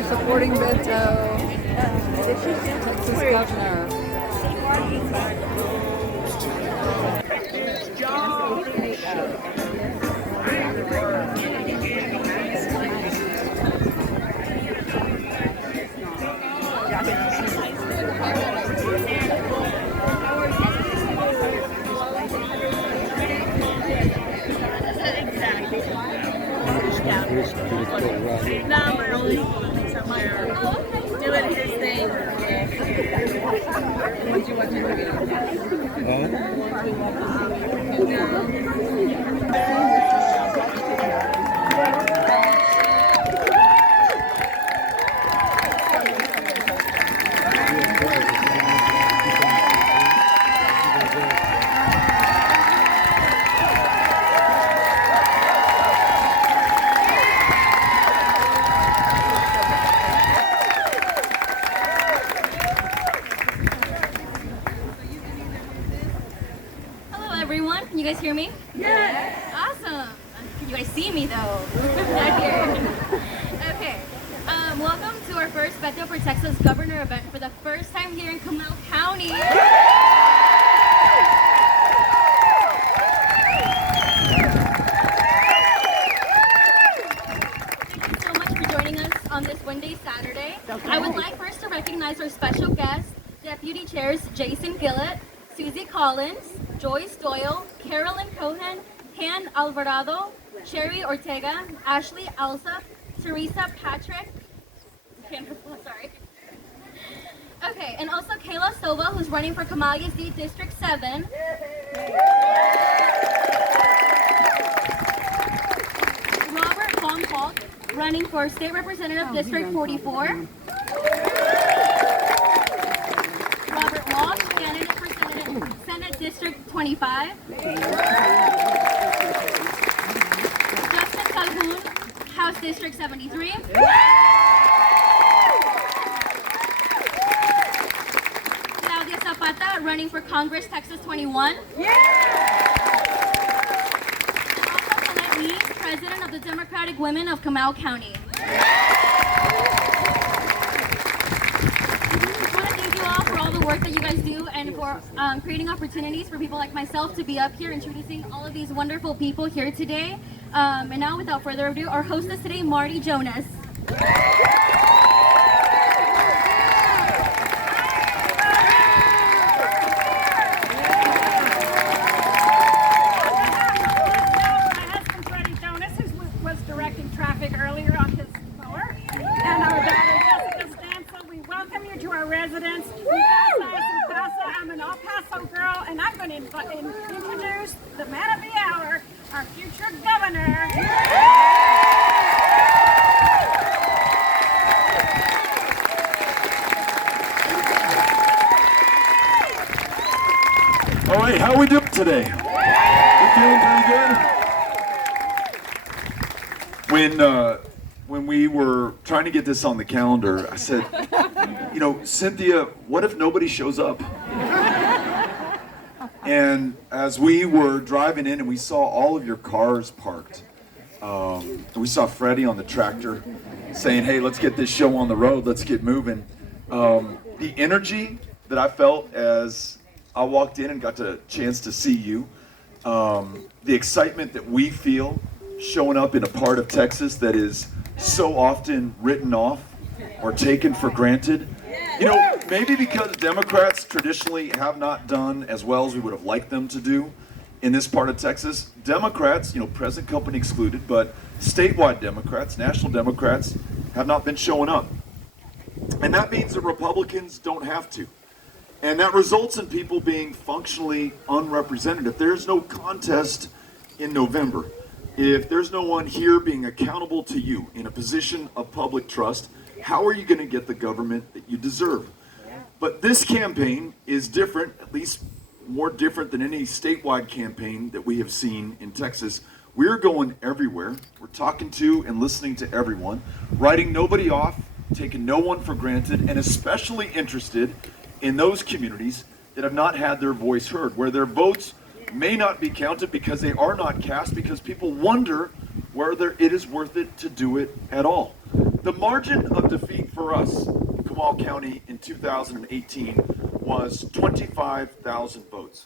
here supporting Beto, Texas governor. No, we're only somewhere doing his thing. Would you want everyone. Can you guys hear me? Yes. Awesome. Can you guys see me though? Not here. Okay. Welcome to our first Beto for Texas Governor event for the first time here in Comal County. Thank you so much for joining us on this one-day Saturday. I would like first to recognize our special guests, Deputy Chairs Jason Gillett, Susie Collins, Joyce Doyle, Carolyn Cohen, Han Alvarado, Sherry Ortega, Ashley Alsop, Teresa Patrick, sorry. Okay, and also Kayla Silva, who's running for Comal D District 7. Robert Longfalk, running for State Representative District 44. Robert Walsh, candidate for Senate District 25. Justin Calhoun, House District 73. Claudia Zapata, running for Congress Texas 21. Also Colette Lee, President of the Democratic Women of Comal County. The work that you guys do and for creating opportunities for people like myself to be up here introducing all of these wonderful people here today. And now, without further ado, our hostess today, Marty Jonas. Introduce the man of the hour, our future governor. All right, how are we doing today? We feeling pretty good? When we were trying to get this on the calendar, I said, Cynthia, what if nobody shows up? And as we were driving in and we saw all of your cars parked, we saw Freddie on the tractor saying, hey, let's get this show on the road, let's get moving. The energy that I felt as I walked in and got the chance to see you, the excitement that we feel showing up in a part of Texas that is so often written off or taken for granted. Maybe because Democrats traditionally have not done as well as we would have liked them to do in this part of Texas. Democrats, present company excluded, but statewide Democrats, national Democrats, have not been showing up. And that means that Republicans don't have to. And that results in people being functionally unrepresented. If there's no contest in November, if there's no one here being accountable to you in a position of public trust, how are you going to get the government that you deserve? But this campaign is different, at least more different than any statewide campaign that we have seen in Texas. We're going everywhere. We're talking to and listening to everyone, writing nobody off, taking no one for granted, and especially interested in those communities that have not had their voice heard, where their votes may not be counted because they are not cast, because people wonder whether it is worth it to do it at all. The margin of defeat for us in Comal County in 2018 was 25,000 votes.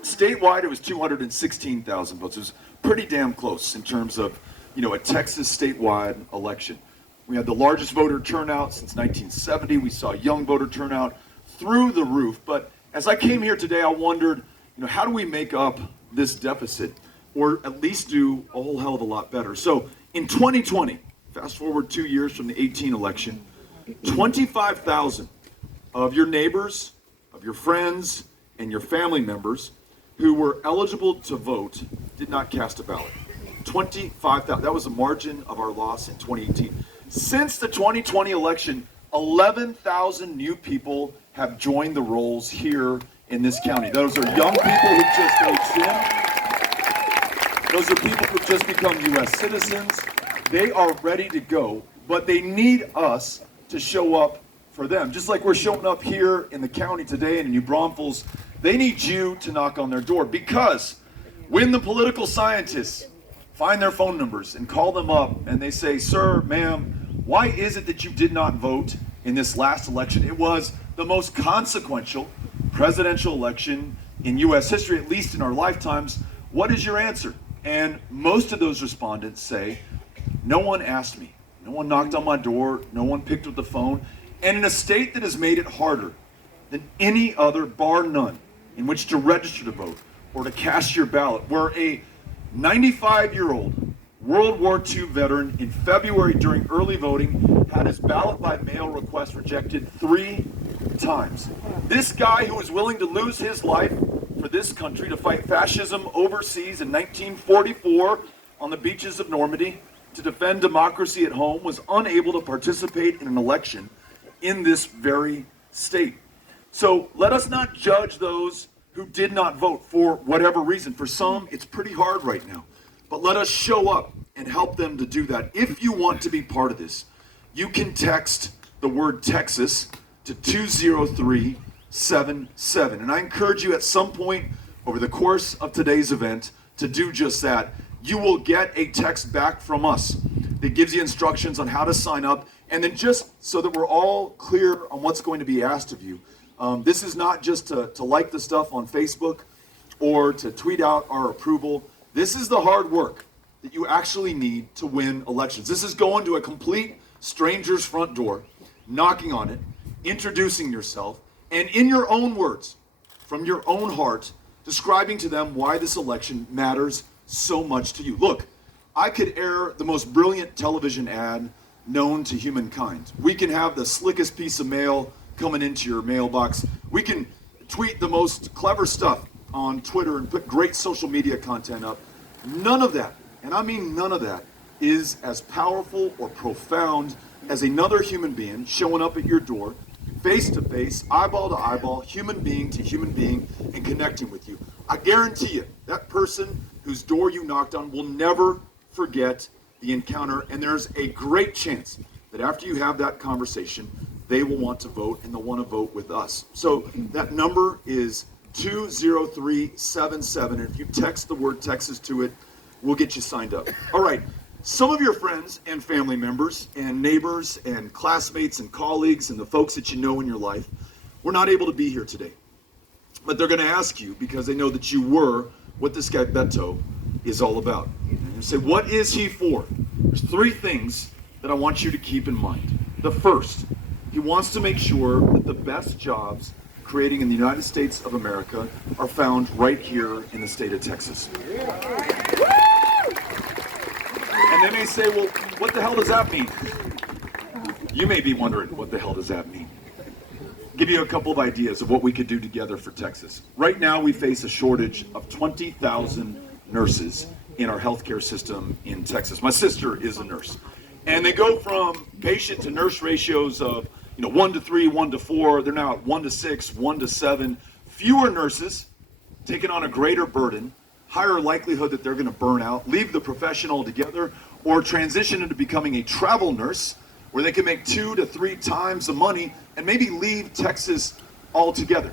Statewide, it was 216,000 votes. It was pretty damn close in terms of, a Texas statewide election. We had the largest voter turnout since 1970. We saw young voter turnout through the roof. But as I came here today, I wondered, how do we make up this deficit, or at least do a whole hell of a lot better? So in 2020, fast forward 2 years from the 18 election, 25,000 of your neighbors, of your friends, and your family members who were eligible to vote did not cast a ballot. 25,000. That was the margin of our loss in 2018. Since the 2020 election, 11,000 new people have joined the rolls here in this county. Those are young people who just aged in. Those are people who've just become U.S. citizens. They are ready to go, but they need us to show up for them. Just like we're showing up here in the county today and in New Braunfels, they need you to knock on their door, because when the political scientists find their phone numbers and call them up and they say, "Sir, ma'am, why is it that you did not vote in this last election? It was the most consequential presidential election in U.S. history, at least in our lifetimes. What is your answer?" And most of those respondents say, "No one asked me. No one knocked on my door. No one picked up the phone." And in a state that has made it harder than any other, bar none, in which to register to vote or to cast your ballot, where a 95-year-old World War II veteran in February during early voting had his ballot by mail request rejected 3 times. This guy who was willing to lose his life for this country to fight fascism overseas in 1944 on the beaches of Normandy, to defend democracy at home, was unable to participate in an election in this very state. So let us not judge those who did not vote for whatever reason. For some, it's pretty hard right now. But let us show up and help them to do that. If you want to be part of this, you can text the word Texas to 20377. And I encourage you at some point over the course of today's event to do just that. You will get a text back from us that gives you instructions on how to sign up. And then, just so that we're all clear on what's going to be asked of you, this is not just to like the stuff on Facebook or to tweet out our approval. This is the hard work that you actually need to win elections. This is going to a complete stranger's front door, knocking on it, introducing yourself, and in your own words, from your own heart, describing to them why this election matters so much to you. Look, I could air the most brilliant television ad known to humankind. We can have the slickest piece of mail coming into your mailbox. We can tweet the most clever stuff on Twitter and put great social media content up. None of that, and I mean none of that, is as powerful or profound as another human being showing up at your door, face to face, eyeball to eyeball, human being to human being, and connecting with you. I guarantee you, that person whose door you knocked on will never forget the encounter, and there's a great chance that after you have that conversation, they will want to vote, and they'll want to vote with us. So that number is 20377, and if you text the word Texas to it, we'll get you signed up. All right, some of your friends and family members and neighbors and classmates and colleagues and the folks that you know in your life were not able to be here today. But they're going to ask you, because they know that you were, what this guy Beto is all about. You say, what is he for? There's 3 things that I want you to keep in mind. The first, he wants to make sure that the best jobs creating in the United States of America are found right here in the state of Texas. And they may say, well, what the hell does that mean? You may be wondering, what the hell does that mean? Give you a couple of ideas of what we could do together for Texas. Right now, we face a shortage of 20,000 nurses in our healthcare system in Texas. My sister is a nurse, and they go from patient to nurse ratios of 1 to 3, 1 to 4. They're now at 1 to 6, 1 to 7. Fewer nurses, taking on a greater burden, higher likelihood that they're going to burn out, leave the profession altogether, or transition into becoming a travel nurse, where they can make 2 to 3 times the money and maybe leave Texas altogether.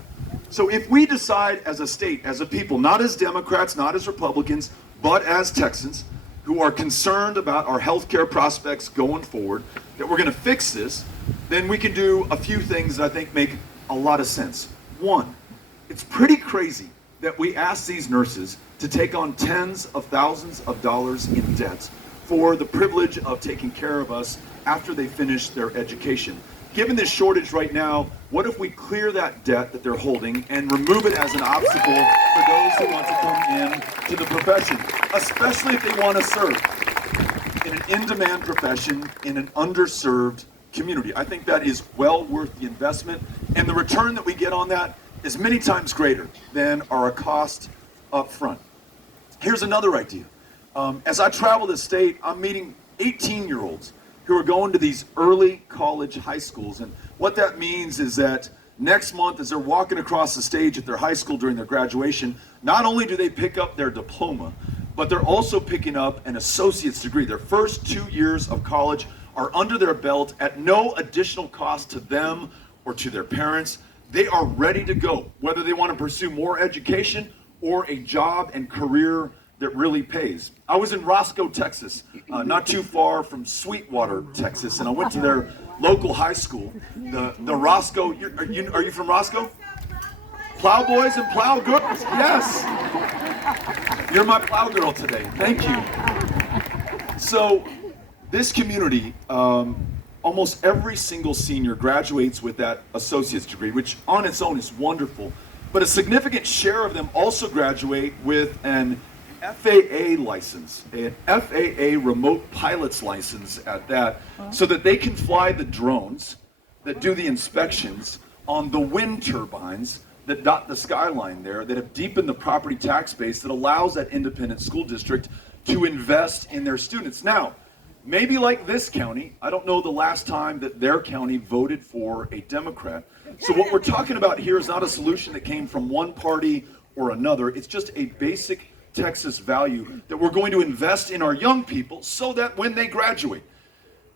So if we decide as a state, as a people, not as Democrats, not as Republicans, but as Texans, who are concerned about our healthcare prospects going forward, that we're going to fix this, then we can do a few things that I think make a lot of sense. One, it's pretty crazy that we ask these nurses to take on tens of thousands of dollars in debt for the privilege of taking care of us after they finish their education. Given this shortage right now, what if we clear that debt that they're holding and remove it as an obstacle for those who want to come in to the profession, especially if they want to serve in an in-demand profession in an underserved community? I think that is well worth the investment, and the return that we get on that is many times greater than our cost up front. Here's another idea. As I travel the state, I'm meeting 18-year-olds who are going to these early college high schools. And what that means is that next month, as they're walking across the stage at their high school during their graduation, not only do they pick up their diploma, but they're also picking up an associate's degree. Their first 2 years of college are under their belt at no additional cost to them or to their parents. They are ready to go, whether they want to pursue more education or a job and career that really pays. I was in Roscoe, Texas, not too far from Sweetwater, Texas, and I went to their local high school, the Roscoe. Are you from Roscoe? Plowboys and plow girls, yes. You're my plow girl today. Thank you. So, this community, almost every single senior graduates with that associate's degree, which on its own is wonderful. But a significant share of them also graduate with an FAA license, an FAA remote pilot's license at that, so that they can fly the drones that do the inspections on the wind turbines that dot the skyline there, that have deepened the property tax base that allows that independent school district to invest in their students. Now, maybe like this county, I don't know the last time that their county voted for a Democrat. So what we're talking about here is not a solution that came from one party or another. It's just a basic Texas value that we're going to invest in our young people so that when they graduate,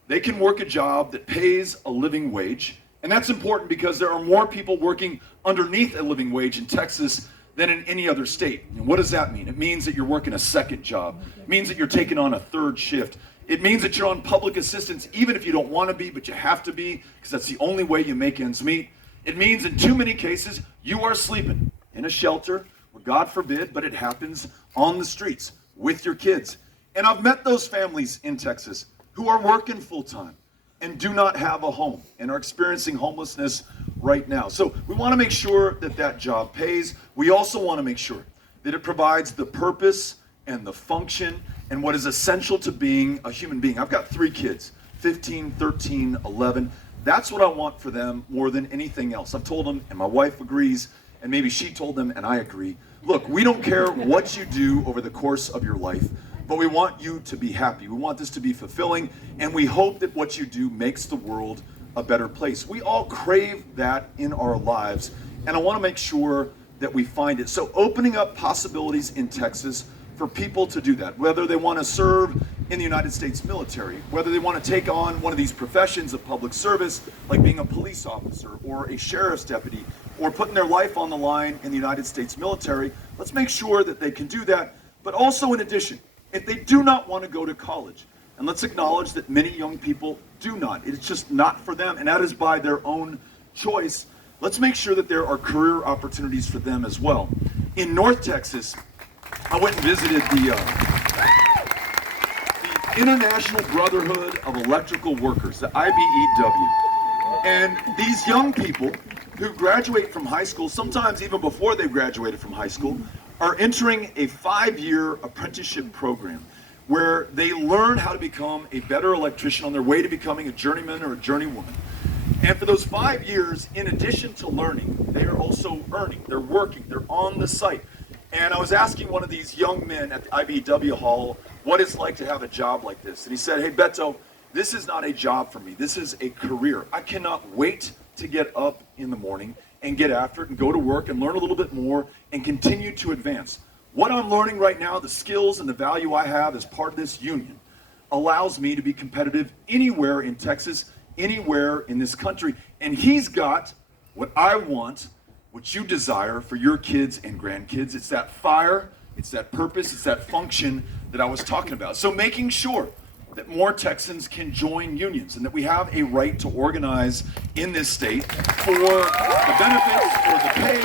they can work a job that pays a living wage. And that's important because there are more people working underneath a living wage in Texas than in any other state. And what does that mean? It means that you're working a second job. It means that you're taking on a third shift. It means that you're on public assistance even if you don't want to be, but you have to be because that's the only way you make ends meet. It means in too many cases you are sleeping in a shelter, or God forbid, but it happens on the streets with your kids. And I've met those families in Texas who are working full-time and do not have a home and are experiencing homelessness right now. So we want to make sure that that job pays. We also want to make sure that it provides the purpose and the function and what is essential to being a human being. I've got 3 kids, 15, 13, 11. That's what I want for them more than anything else. I've told them, and my wife agrees, and maybe she told them, and I agree. Look, we don't care what you do over the course of your life, but we want you to be happy. We want this to be fulfilling, and we hope that what you do makes the world a better place. We all crave that in our lives, and I want to make sure that we find it. So opening up possibilities in Texas for people to do that, whether they want to serve in the United States military, whether they want to take on one of these professions of public service, like being a police officer or a sheriff's deputy, or putting their life on the line in the United States military. Let's make sure that they can do that. But also in addition, if they do not want to go to college, and let's acknowledge that many young people do not, it's just not for them, and that is by their own choice, let's make sure that there are career opportunities for them as well. In North Texas, I went and visited the International Brotherhood of Electrical Workers, the IBEW. And these young people who graduate from high school, sometimes even before they graduated from high school, are entering a 5-year apprenticeship program where they learn how to become a better electrician on their way to becoming a journeyman or a journeywoman. And for those 5 years, in addition to learning, they are also earning, they're working, they're on the site. And I was asking one of these young men at the IBEW hall what it's like to have a job like this. And he said, hey, Beto, this is not a job for me. This is a career. I cannot wait to get up in the morning and get after it and go to work and learn a little bit more and continue to advance. What I'm learning right now, the skills and the value I have as part of this union, allows me to be competitive anywhere in Texas, anywhere in this country. And he's got what I want, what you desire for your kids and grandkids. It's that fire, it's that purpose, it's that function that I was talking about. So making sure that more Texans can join unions and that we have a right to organize in this state for the benefits, for the pay,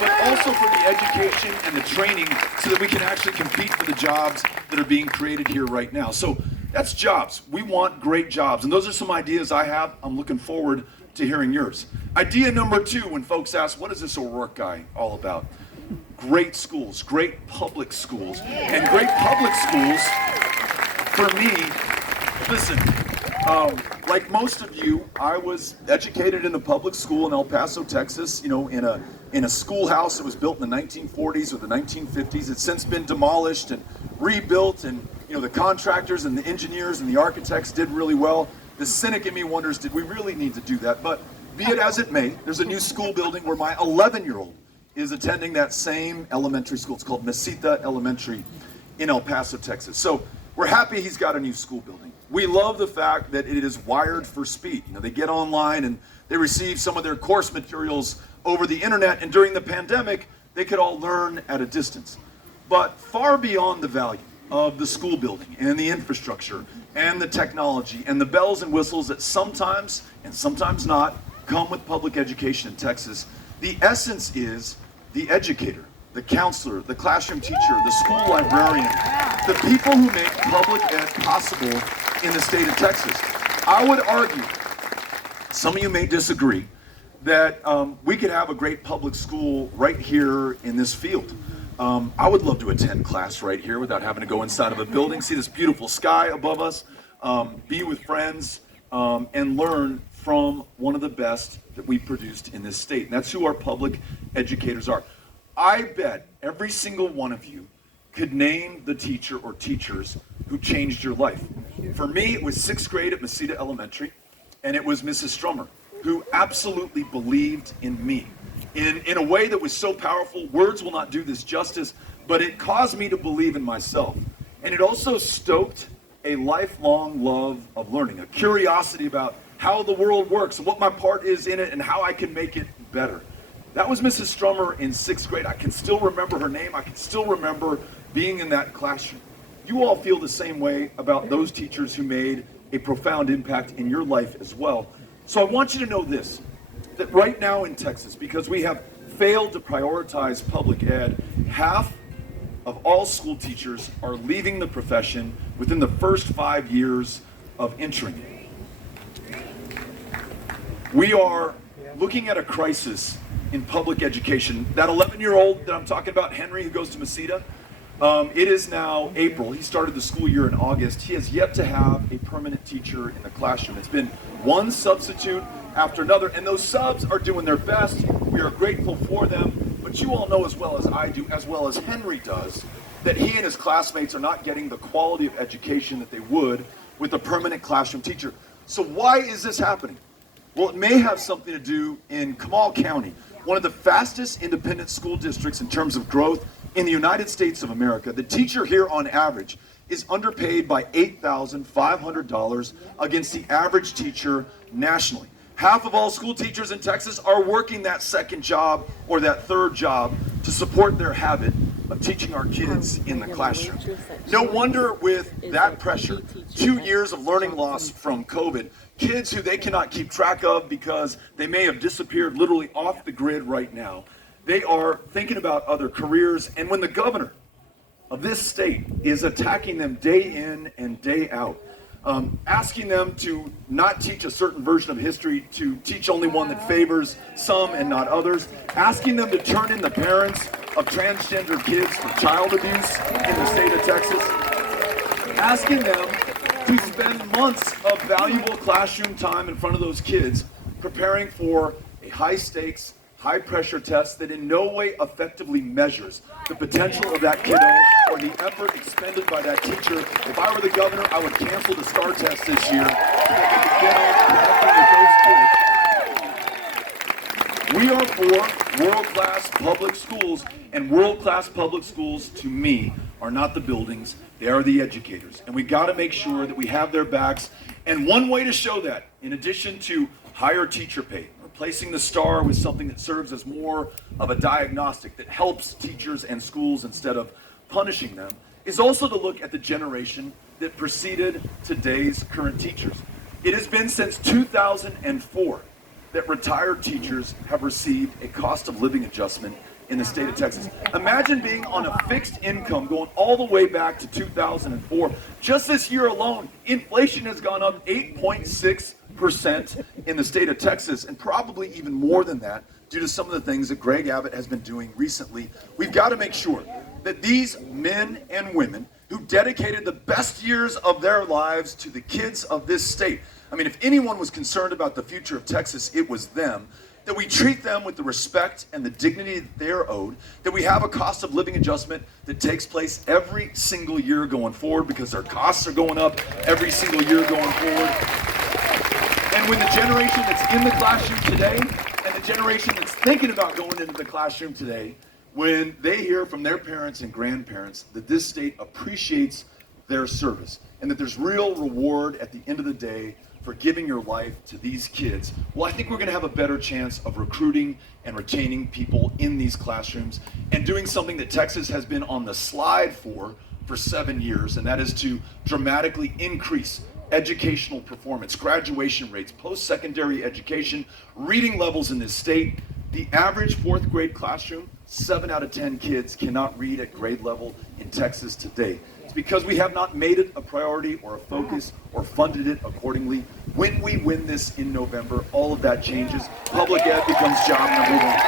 but also for the education and the training so that we can actually compete for the jobs that are being created here right now. So that's jobs. We want great jobs. And those are some ideas I have. I'm looking forward to hearing yours. Idea number 2, when folks ask, what is this O'Rourke guy all about? Great schools, great public schools. And great public schools, for me, listen, like most of you, I was educated in the public school in El Paso, Texas, you know, in a schoolhouse that was built in the 1940s or the 1950s. It's since been demolished and rebuilt, and you know, the contractors and the engineers and the architects did really well. The cynic in me wonders, did we really need to do that? But be it as it may, there's a new school building where my 11-year-old is attending that same elementary school. It's called Mesita Elementary in El Paso, Texas. So we're happy he's got a new school building. We love the fact that it is wired for speed. You know, they get online and they receive some of their course materials over the internet, and during the pandemic, they could all learn at a distance. But far beyond the value of the school building and the infrastructure and the technology and the bells and whistles that sometimes, and sometimes not, come with public education in Texas, the essence is the educator, the counselor, the classroom teacher, the school librarian, the people who make public ed possible in the state of Texas. I would argue, some of you may disagree, that we could have a great public school right here in this field. I would love to attend class right here without having to go inside of a building, see this beautiful sky above us, be with friends, and learn from one of the best that we produced in this state. And that's who our public educators are. I bet every single one of you could name the teacher or teachers who changed your life. For me, it was 6th grade at Mesita Elementary, and it was Mrs. Strummer, who absolutely believed in me in a way that was so powerful. Words will not do this justice, but it caused me to believe in myself. And it also stoked a lifelong love of learning, a curiosity about how the world works and what my part is in it and how I can make it better. That was Mrs. Strummer in 6th grade. I can still remember her name. I can still remember being in that classroom. You all feel the same way about those teachers who made a profound impact in your life as well. So I want you to know this, that right now in Texas, because we have failed to prioritize public ed, half of all school teachers are leaving the profession within the first 5 years of entering it. We are looking at a crisis in public education. That 11-year-old that I'm talking about, Henry, who goes to Mesita, it is now April. He started the school year in August. He has yet to have a permanent teacher in the classroom. It's been one substitute after another, and those subs are doing their best. We are grateful for them, but you all know as well as I do, as well as Henry does, that he and his classmates are not getting the quality of education that they would with a permanent classroom teacher. So why is this happening? Well, it may have something to do in Comal County, one of the fastest independent school districts in terms of growth in the United States of America. The teacher here on average is underpaid by $8,500 against the average teacher nationally. Half of all school teachers in Texas are working that second job or that third job to support their habit of teaching our kids in the classroom. No wonder with that pressure, 2 years of learning loss from COVID, kids who they cannot keep track of because they may have disappeared literally off the grid right now, they are thinking about other careers. And when the governor of this state is attacking them day in and day out, asking them to not teach a certain version of history, to teach only one that favors some and not others, asking them to turn in the parents of transgender kids for child abuse in the state of Texas, asking them to spend months of valuable classroom time in front of those kids preparing for a high-stakes, high-pressure test that in no way effectively measures the potential of that kiddo or the effort expended by that teacher. If I were the governor, I would cancel the STAR test this year so that they could get on connecting with those kids. We are for world-class public schools, and world-class public schools, to me, are not the buildings, they are the educators. And we got to make sure that we have their backs. And one way to show that, in addition to higher teacher pay, replacing the STAR with something that serves as more of a diagnostic that helps teachers and schools instead of punishing them, is also to look at the generation that preceded today's current teachers. It has been since 2004 that retired teachers have received a cost of living adjustment in the state of Texas. Imagine being on a fixed income going all the way back to 2004. Just this year alone, inflation has gone up 8.6% in the state of Texas, and probably even more than that due to some of the things that Greg Abbott has been doing recently. We've got to make sure that these men and women who dedicated the best years of their lives to the kids of this state, I mean, if anyone was concerned about the future of Texas, it was them, that we treat them with the respect and the dignity that they're owed, that we have a cost of living adjustment that takes place every single year going forward because their costs are going up every single year going forward. And when the generation that's in the classroom today and the generation that's thinking about going into the classroom today, when they hear from their parents and grandparents that this state appreciates their service and that there's real reward at the end of the day for giving your life to these kids, well, I think we're going to have a better chance of recruiting and retaining people in these classrooms and doing something that Texas has been on the slide for 7 years, and that is to dramatically increase educational performance, graduation rates, post-secondary education, reading levels in this state. The average fourth grade classroom, 7 out of 10 kids cannot read at grade level in Texas today. It's because we have not made it a priority or a focus or funded it accordingly. When we win this in November, all of that changes. Public ed becomes job number one.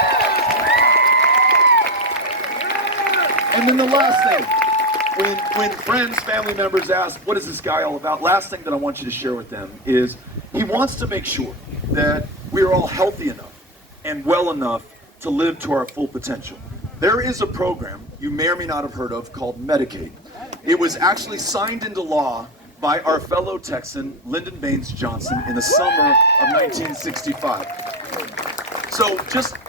And then the last thing, when friends, family members ask, what is this guy all about? Last thing that I want you to share with them is he wants to make sure that we are all healthy enough and well enough to live to our full potential. There is a program you may or may not have heard of called Medicaid. It was actually signed into law by our fellow Texan, Lyndon Baines Johnson, in the summer of 1965. So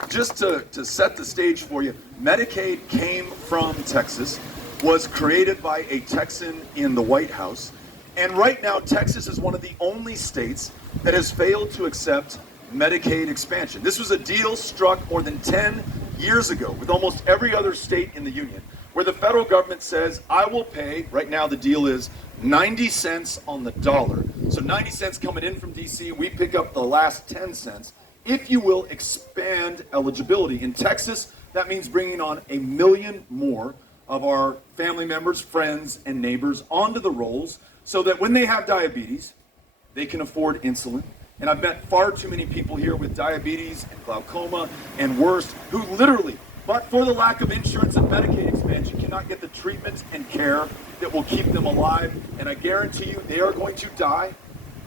just to set the stage for you, Medicaid came from Texas, was created by a Texan in the White House, and right now Texas is one of the only states that has failed to accept Medicaid expansion. This was a deal struck more than 10 years ago with almost every other state in the union, where the federal government says, I will pay, right now the deal is 90 cents on the dollar. So 90 cents coming in from DC, we pick up the last 10 cents, if you will expand eligibility. In Texas, that means bringing on 1 million more of our family members, friends, and neighbors onto the rolls so that when they have diabetes, they can afford insulin. And I've met far too many people here with diabetes and glaucoma and worse who literally, but for the lack of insurance and Medicaid expansion, cannot get the treatment and care that will keep them alive. And I guarantee you, they are going to die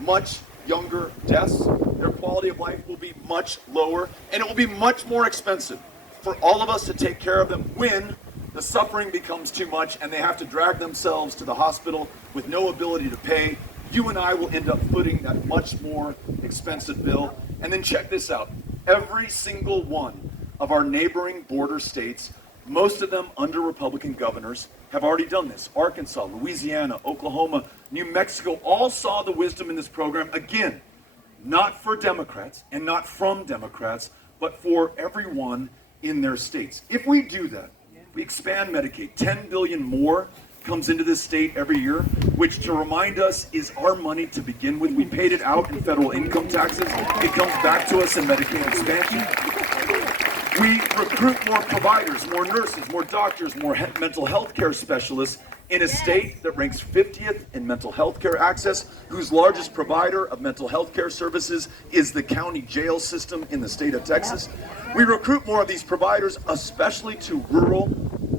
much younger deaths. Their quality of life will be much lower, and it will be much more expensive for all of us to take care of them when the suffering becomes too much and they have to drag themselves to the hospital with no ability to pay. You and I will end up footing that much more expensive bill. And then check this out. Every single one of our neighboring border states, most of them under Republican governors, have already done this. Arkansas, Louisiana, Oklahoma, New Mexico all saw the wisdom in this program. Again, not for Democrats and not from Democrats, but for everyone in their states. If we do that, we expand Medicaid, 10 billion more comes into this state every year, which, to remind us, is our money to begin with. We paid it out in federal income taxes. It comes back to us in Medicaid expansion. We recruit more providers, more nurses, more doctors, more mental health care specialists in a state that ranks 50th in mental health care access, whose largest provider of mental health care services is the county jail system in the state of Texas. We recruit more of these providers, especially to rural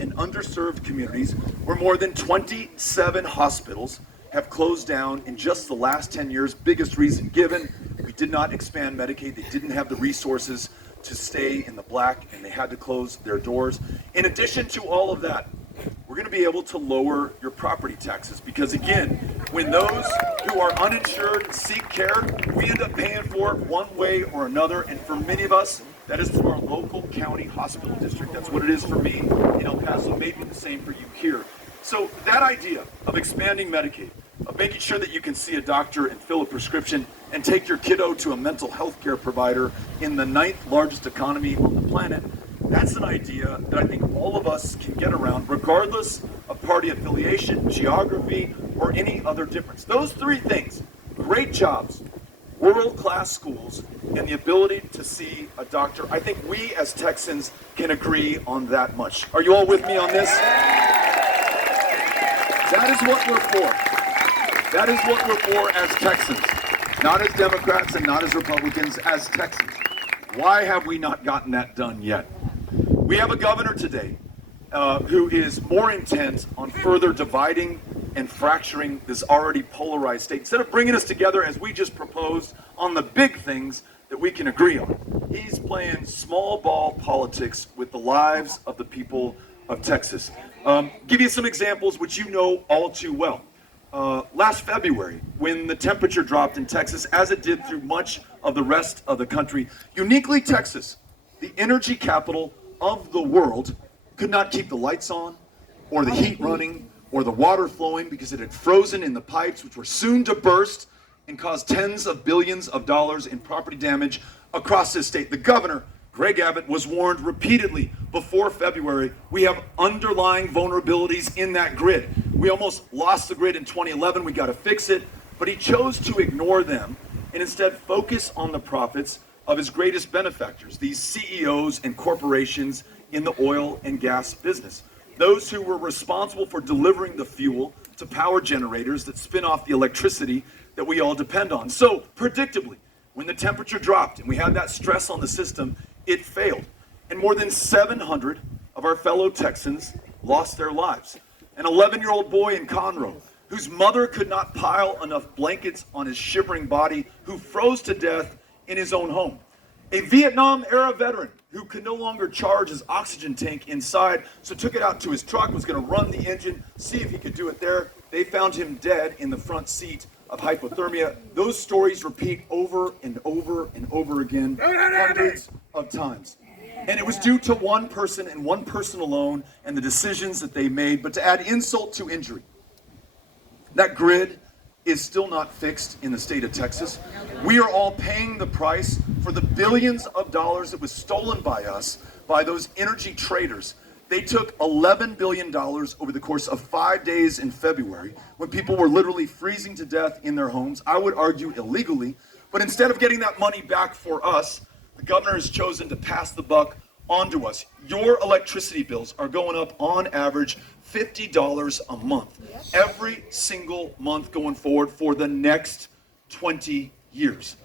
and underserved communities, where more than 27 hospitals have closed down in just the last 10 years. Biggest reason given, we did not expand Medicaid. They didn't have the resources to stay in the black, and they had to close their doors. In addition to all of that, we're going to be able to lower your property taxes because, again, when those who are uninsured seek care, we end up paying for it one way or another. And for many of us, that is through our local county hospital district. That's what it is for me in El Paso, maybe the same for you here. So that idea of expanding Medicaid, of making sure that you can see a doctor and fill a prescription and take your kiddo to a mental health care provider in the 9th largest economy on the planet, That's an idea that I think all of us can get around, regardless of party affiliation, geography, or any other difference. Those three things: great jobs, world-class schools, and the ability to see a doctor. I think we as Texans can agree on that much. Are you all with me on this? That is what we're for. That is what we're for as Texans. Not as Democrats and not as Republicans, as Texans. Why have we not gotten that done yet? We have a governor today who is more intent on further dividing and fracturing this already polarized state. Instead of bringing us together as we just proposed on the big things that we can agree on, he's playing small ball politics with the lives of the people of Texas. Give you some examples which you know all too well. Last February, when the temperature dropped in Texas, as it did through much of the rest of the country, uniquely Texas, the energy capital of the world, could not keep the lights on, or the heat running, or the water flowing because it had frozen in the pipes, which were soon to burst and cause tens of billions of dollars in property damage across this state. The governor, Greg Abbott, was warned repeatedly before February, we have underlying vulnerabilities in that grid. We almost lost the grid in 2011, we got to fix it, but he chose to ignore them and instead focus on the profits of his greatest benefactors, these CEOs and corporations in the oil and gas business. Those who were responsible for delivering the fuel to power generators that spin off the electricity that we all depend on. So, predictably, when the temperature dropped and we had that stress on the system, it failed. And more than 700 of our fellow Texans lost their lives. An 11-year-old boy in Conroe, whose mother could not pile enough blankets on his shivering body, who froze to death in his own home. A Vietnam-era veteran who could no longer charge his oxygen tank inside, so took it out to his truck, was going to run the engine, see if he could do it there. They found him dead in the front seat of hypothermia. Those stories repeat over and over and over again, hundreds of times. And it was due to one person and one person alone and the decisions that they made. But to add insult to injury, that grid is still not fixed in the state of Texas. We are all paying the price for the billions of dollars that was stolen by us, by those energy traders. They took $11 billion over the course of 5 days in February, when people were literally freezing to death in their homes, I would argue illegally. But instead of getting that money back for us, the governor has chosen to pass the buck onto us. Your electricity bills are going up on average $50 a month, every single month going forward for the next 20 years.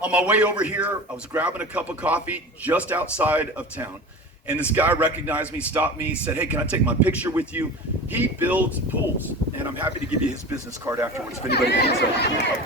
On my way over here, I was grabbing a cup of coffee just outside of town, and this guy recognized me, stopped me, said, "Hey, can I take my picture with you?" He builds pools, and I'm happy to give you his business card afterwards if anybody needs a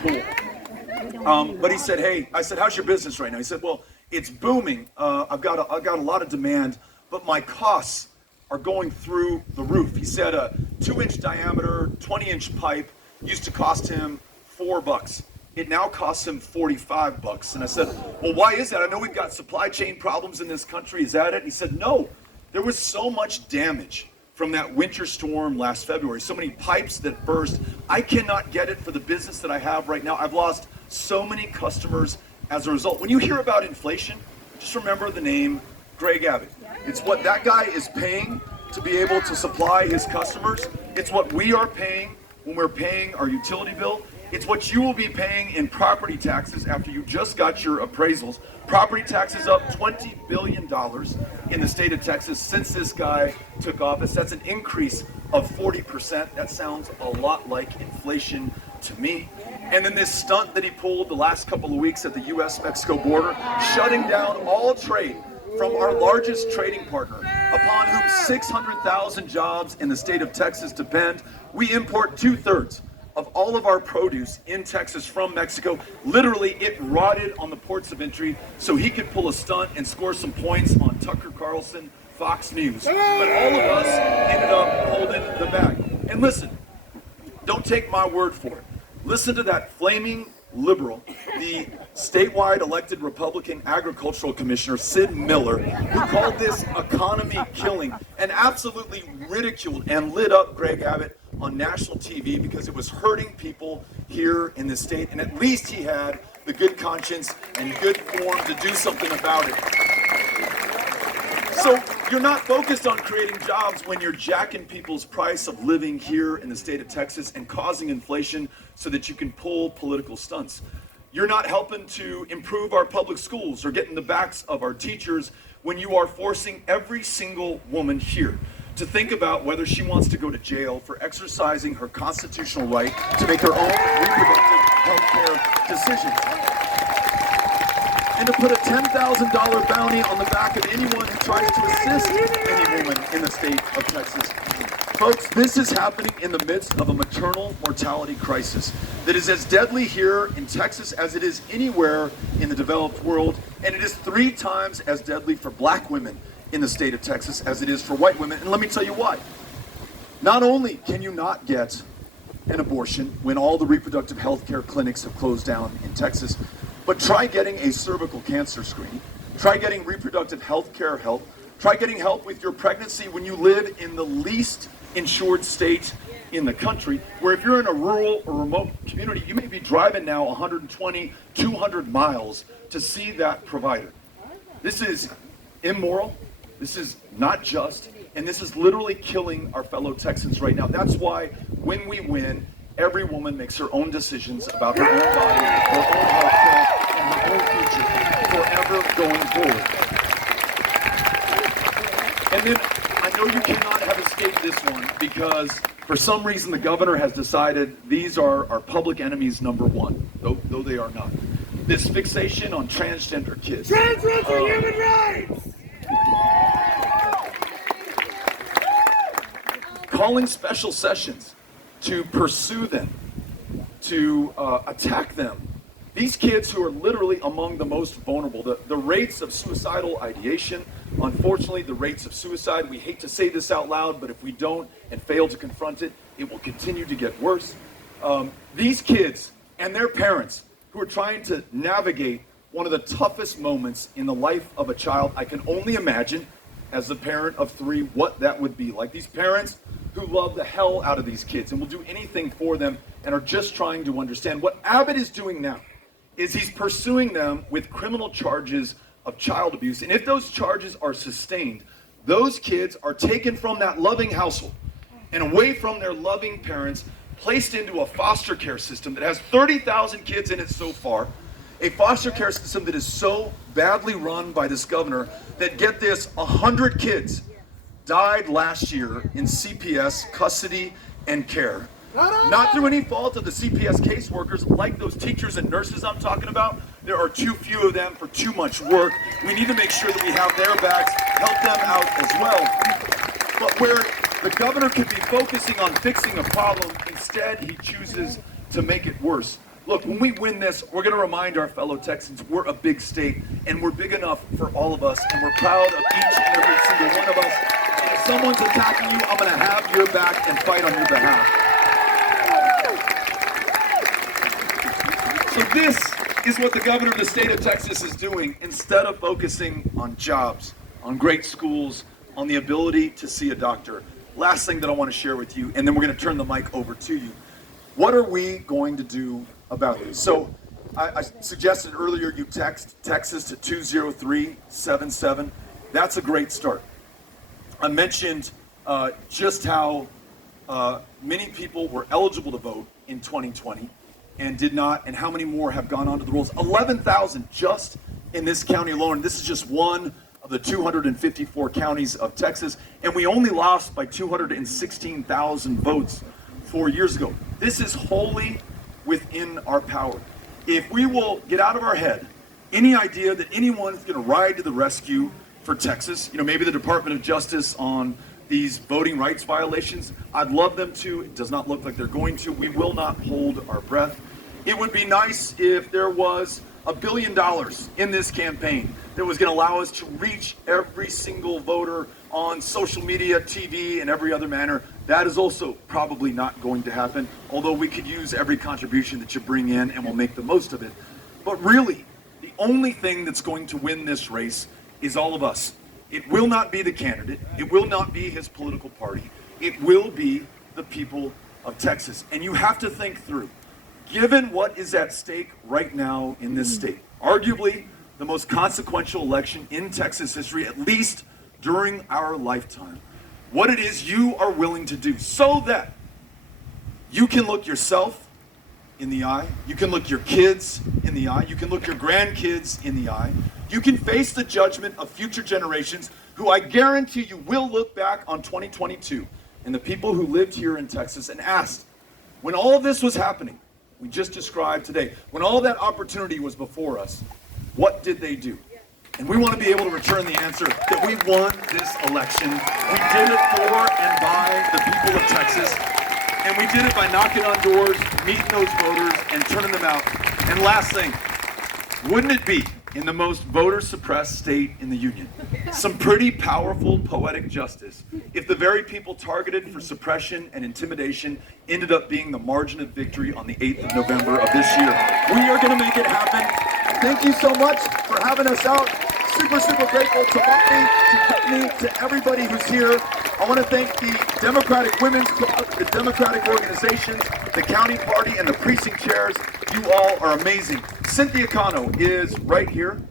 pool. But he said, "Hey," I said, "how's your business right now?" He said, "Well, it's booming. I've got a lot of demand, but my costs are going through the roof." He said a 2-inch diameter, 20-inch pipe used to cost him $4. It now costs him $45. And I said, "Well, why is that? I know we've got supply chain problems in this country. Is that it?" And he said, "No, there was so much damage from that winter storm last February, so many pipes that burst. I cannot get it for the business that I have right now. I've lost so many customers as a result." When you hear about inflation, just remember the name Greg Abbott. It's what that guy is paying to be able to supply his customers. It's what we are paying when we're paying our utility bill. It's what you will be paying in property taxes after you just got your appraisals. Property taxes up $20 billion in the state of Texas since this guy took office. That's an increase of 40%. That sounds a lot like inflation to me. And then this stunt that he pulled the last couple of weeks at the U.S.-Mexico border, shutting down all trade from our largest trading partner, upon whom 600,000 jobs in the state of Texas depend. We import 2/3 of all of our produce in Texas from Mexico. Literally, it rotted on the ports of entry so he could pull a stunt and score some points on Tucker Carlson, Fox News. But all of us ended up holding the bag. And listen, don't take my word for it. Listen to that flaming liberal, the statewide elected Republican agricultural commissioner, Sid Miller, who called this economy killing and absolutely ridiculed and lit up Greg Abbott on national TV because it was hurting people here in the state, and at least he had the good conscience and good form to do something about it. So you're not focused on creating jobs when you're jacking people's price of living here in the state of Texas and causing inflation so that you can pull political stunts. You're not helping to improve our public schools or get in the backs of our teachers when you are forcing every single woman here to think about whether she wants to go to jail for exercising her constitutional right to make her own reproductive health care decisions. And to put a $10,000 bounty on the back of anyone who tries to assist any woman in the state of Texas. Folks, this is happening in the midst of a maternal mortality crisis that is as deadly here in Texas as it is anywhere in the developed world, and it is 3 times as deadly for black women in the state of Texas as it is for white women. And let me tell you why. Not only can you not get an abortion when all the reproductive health care clinics have closed down in Texas, but try getting a cervical cancer screening, try getting reproductive health care help, try getting help with your pregnancy when you live in the least insured state in the country, where if you're in a rural or remote community, you may be driving now 120, 200 miles to see that provider. This is immoral, this is not just, and this is literally killing our fellow Texans right now. That's why when we win, every woman makes her own decisions about her own body, her own health care, and her own future forever going forward. And then I know you cannot have escaped this one because for some reason the governor has decided these are our public enemies number one, though they are not. This fixation on transgender kids. Trans rights are human rights! Calling special sessions to pursue them, to attack them. These kids who are literally among the most vulnerable, the rates of suicidal ideation, unfortunately the rates of suicide, we hate to say this out loud, but if we don't and fail to confront it, it will continue to get worse. These kids and their parents who are trying to navigate one of the toughest moments in the life of a child, I can only imagine as the parent of 3 what that would be like. These parents who love the hell out of these kids and will do anything for them and are just trying to understand. What Abbott is doing now is he's pursuing them with criminal charges of child abuse. And if those charges are sustained, those kids are taken from that loving household and away from their loving parents, placed into a foster care system that has 30,000 kids in it so far, a foster care system that is so badly run by this governor that, get this, 100 kids died last year in CPS custody and care. Not through any fault of the CPS caseworkers, like those teachers and nurses I'm talking about. There are too few of them for too much work. We need to make sure that we have their backs, help them out as well. But where the governor could be focusing on fixing a problem, instead he chooses to make it worse. Look, when we win this, we're going to remind our fellow Texans we're a big state, and we're big enough for all of us, and we're proud of each and every single one of us. And if someone's attacking you, I'm going to have your back and fight on your behalf. So this is what the governor of the state of Texas is doing. Instead of focusing on jobs, on great schools, on the ability to see a doctor. Last thing that I want to share with you, and then we're going to turn the mic over to you. What are we going to do about this? So I suggested earlier you text Texas to 20377. That's a great start. I mentioned just how many people were eligible to vote in 2020 and did not, and how many more have gone onto the rolls. 11,000 just in this county alone. This is just one of the 254 counties of Texas, and we only lost by 216,000 votes 4 years ago. This is wholly within our power. If we will get out of our head any idea that anyone's going to ride to the rescue for Texas, maybe the Department of Justice on these voting rights violations, I'd love them to. It does not look like they're going to. We will not hold our breath. It would be nice if there was $1 billion in this campaign that was going to allow us to reach every single voter on social media, TV, and every other manner. That is also probably not going to happen, although we could use every contribution that you bring in and we'll make the most of it. But really, the only thing that's going to win this race is all of us. It will not be the candidate. It will not be his political party. It will be the people of Texas. And you have to think through, given what is at stake right now in this state, arguably the most consequential election in Texas history, at least during our lifetime what it is you are willing to do so that you can look yourself in the eye, you can look your kids in the eye, you can look your grandkids in the eye, you can face the judgment of future generations who I guarantee you will look back on 2022 and the people who lived here in Texas and asked, when all of this was happening, we just described today, when all that opportunity was before us, what did they do? And we want to be able to return the answer that we won this election. We did it for and by the people of Texas. And we did it by knocking on doors, meeting those voters, and turning them out. And last thing, wouldn't it be, in the most voter-suppressed state in the Union, some pretty powerful poetic justice if the very people targeted for suppression and intimidation ended up being the margin of victory on the 8th of November of this year? We are going to make it happen. Thank you so much for having us out. Super, super grateful to Buckley, to Whitney, to everybody who's here. I want to thank the Democratic Women's Club, the Democratic organizations, the county party, and the precinct chairs. You all are amazing. Cynthia Cano is right here.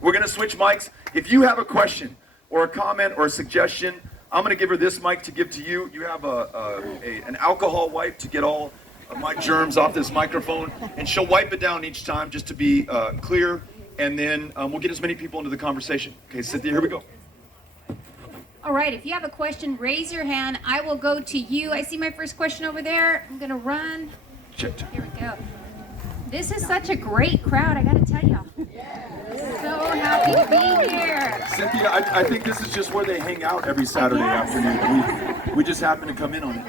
We're going to switch mics. If you have a question or a comment or a suggestion, I'm going to give her this mic to give to you. You have an alcohol wipe to get all of my germs off this microphone, and she'll wipe it down each time just to be clear, and then we'll get as many people into the conversation. Okay, Cynthia, here we go. All right, if you have a question, raise your hand. I will go to you. I see my first question over there. I'm going to run. Check. Here we go. This is such a great crowd, I got to tell y'all. So happy to be here. Cynthia, I think this is just where they hang out every Saturday afternoon. We just happen to come in on it.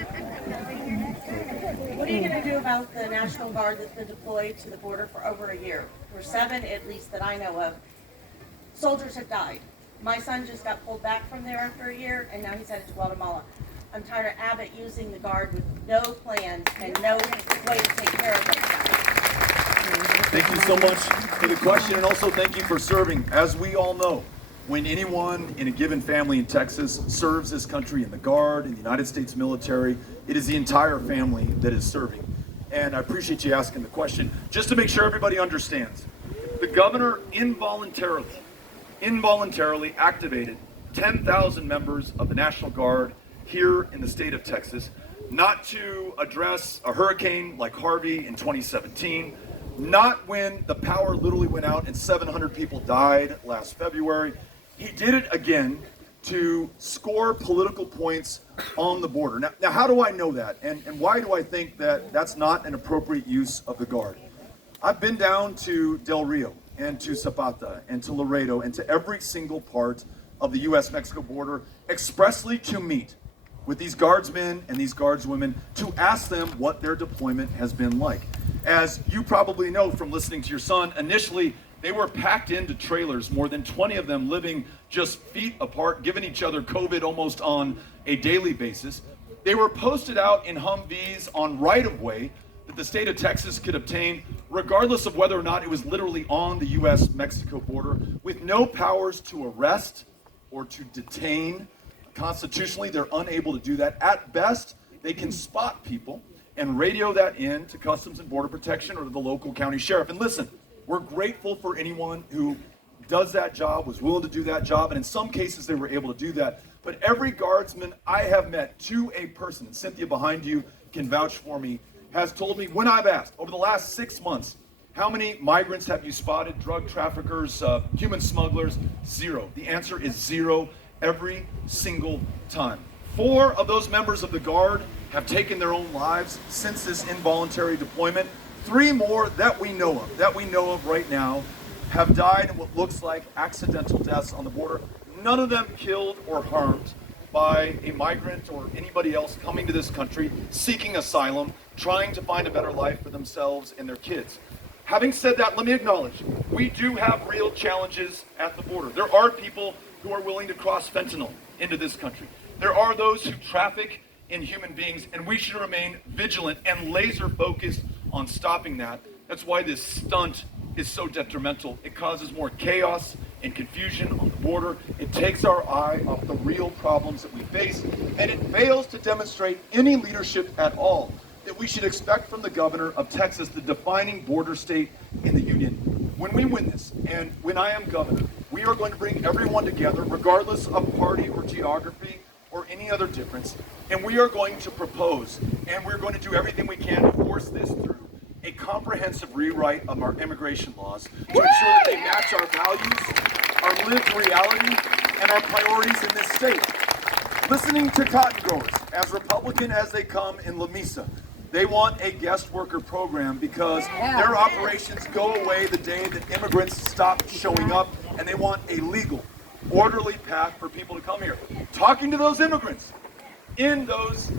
What are you going to do about the National Guard that's been deployed to the border for over a year? For 7, at least, that I know of, soldiers have died. My son just got pulled back from there after a year, and now he's headed to Guatemala. I'm tired of Abbott using the Guard with no plans and no way to take care of those guys. Thank you so much for the question, and also thank you for serving. As we all know, when anyone in a given family in Texas serves this country in the Guard, in the United States military, it is the entire family that is serving. And I appreciate you asking the question. Just to make sure everybody understands, the governor involuntarily activated 10,000 members of the National Guard here in the state of Texas, not to address a hurricane like Harvey in 2017, not when the power literally went out and 700 people died last February. He did it again to score political points on the border. Now how do I know that? And why do I think that that's not an appropriate use of the Guard? I've been down to Del Rio and to Zapata and to Laredo and to every single part of the U.S.-Mexico border expressly to meet with these guardsmen and these guardswomen to ask them what their deployment has been like. As you probably know from listening to your son, initially they were packed into trailers, more than 20 of them living just feet apart, giving each other COVID almost on a daily basis. They were posted out in Humvees on right-of-way that the state of Texas could obtain, regardless of whether or not it was literally on the U.S.-Mexico border, with no powers to arrest or to detain. Constitutionally, they're unable to do that. At best, they can spot people and radio that in to Customs and Border Protection or to the local county sheriff. And listen, we're grateful for anyone who does that job, was willing to do that job, and in some cases they were able to do that. But every guardsman I have met to a person, and Cynthia behind you can vouch for me, has told me when I've asked over the last 6 months, how many migrants have you spotted, drug traffickers, human smugglers? 0. The answer is 0 every single time. 4 of those members of the Guard have taken their own lives since this involuntary deployment. 3 more that we know of right now, have died in what looks like accidental deaths on the border. None of them killed or harmed by a migrant or anybody else coming to this country, seeking asylum, trying to find a better life for themselves and their kids. Having said that, let me acknowledge, we do have real challenges at the border. There are people who are willing to cross fentanyl into this country. There are those who traffic in human beings, and we should remain vigilant and laser focused on stopping that. That's why this stunt is so detrimental. It causes more chaos and confusion on the border. It takes our eye off the real problems that we face, and it fails to demonstrate any leadership at all that we should expect from the governor of Texas, the defining border state in the union. When we win this, and when I am governor, We are going to bring everyone together, regardless of party or geography or any other difference, and we are going to propose, and we're going to do everything we can to force this through, a comprehensive rewrite of our immigration laws to ensure that they match our values, our lived reality, and our priorities in this state. Listening to cotton growers, as Republican as they come in La Mesa, they want a guest worker program because their operations go away the day that immigrants stop showing up, and they want a legal, orderly path for people to come here. Talking to those immigrants in those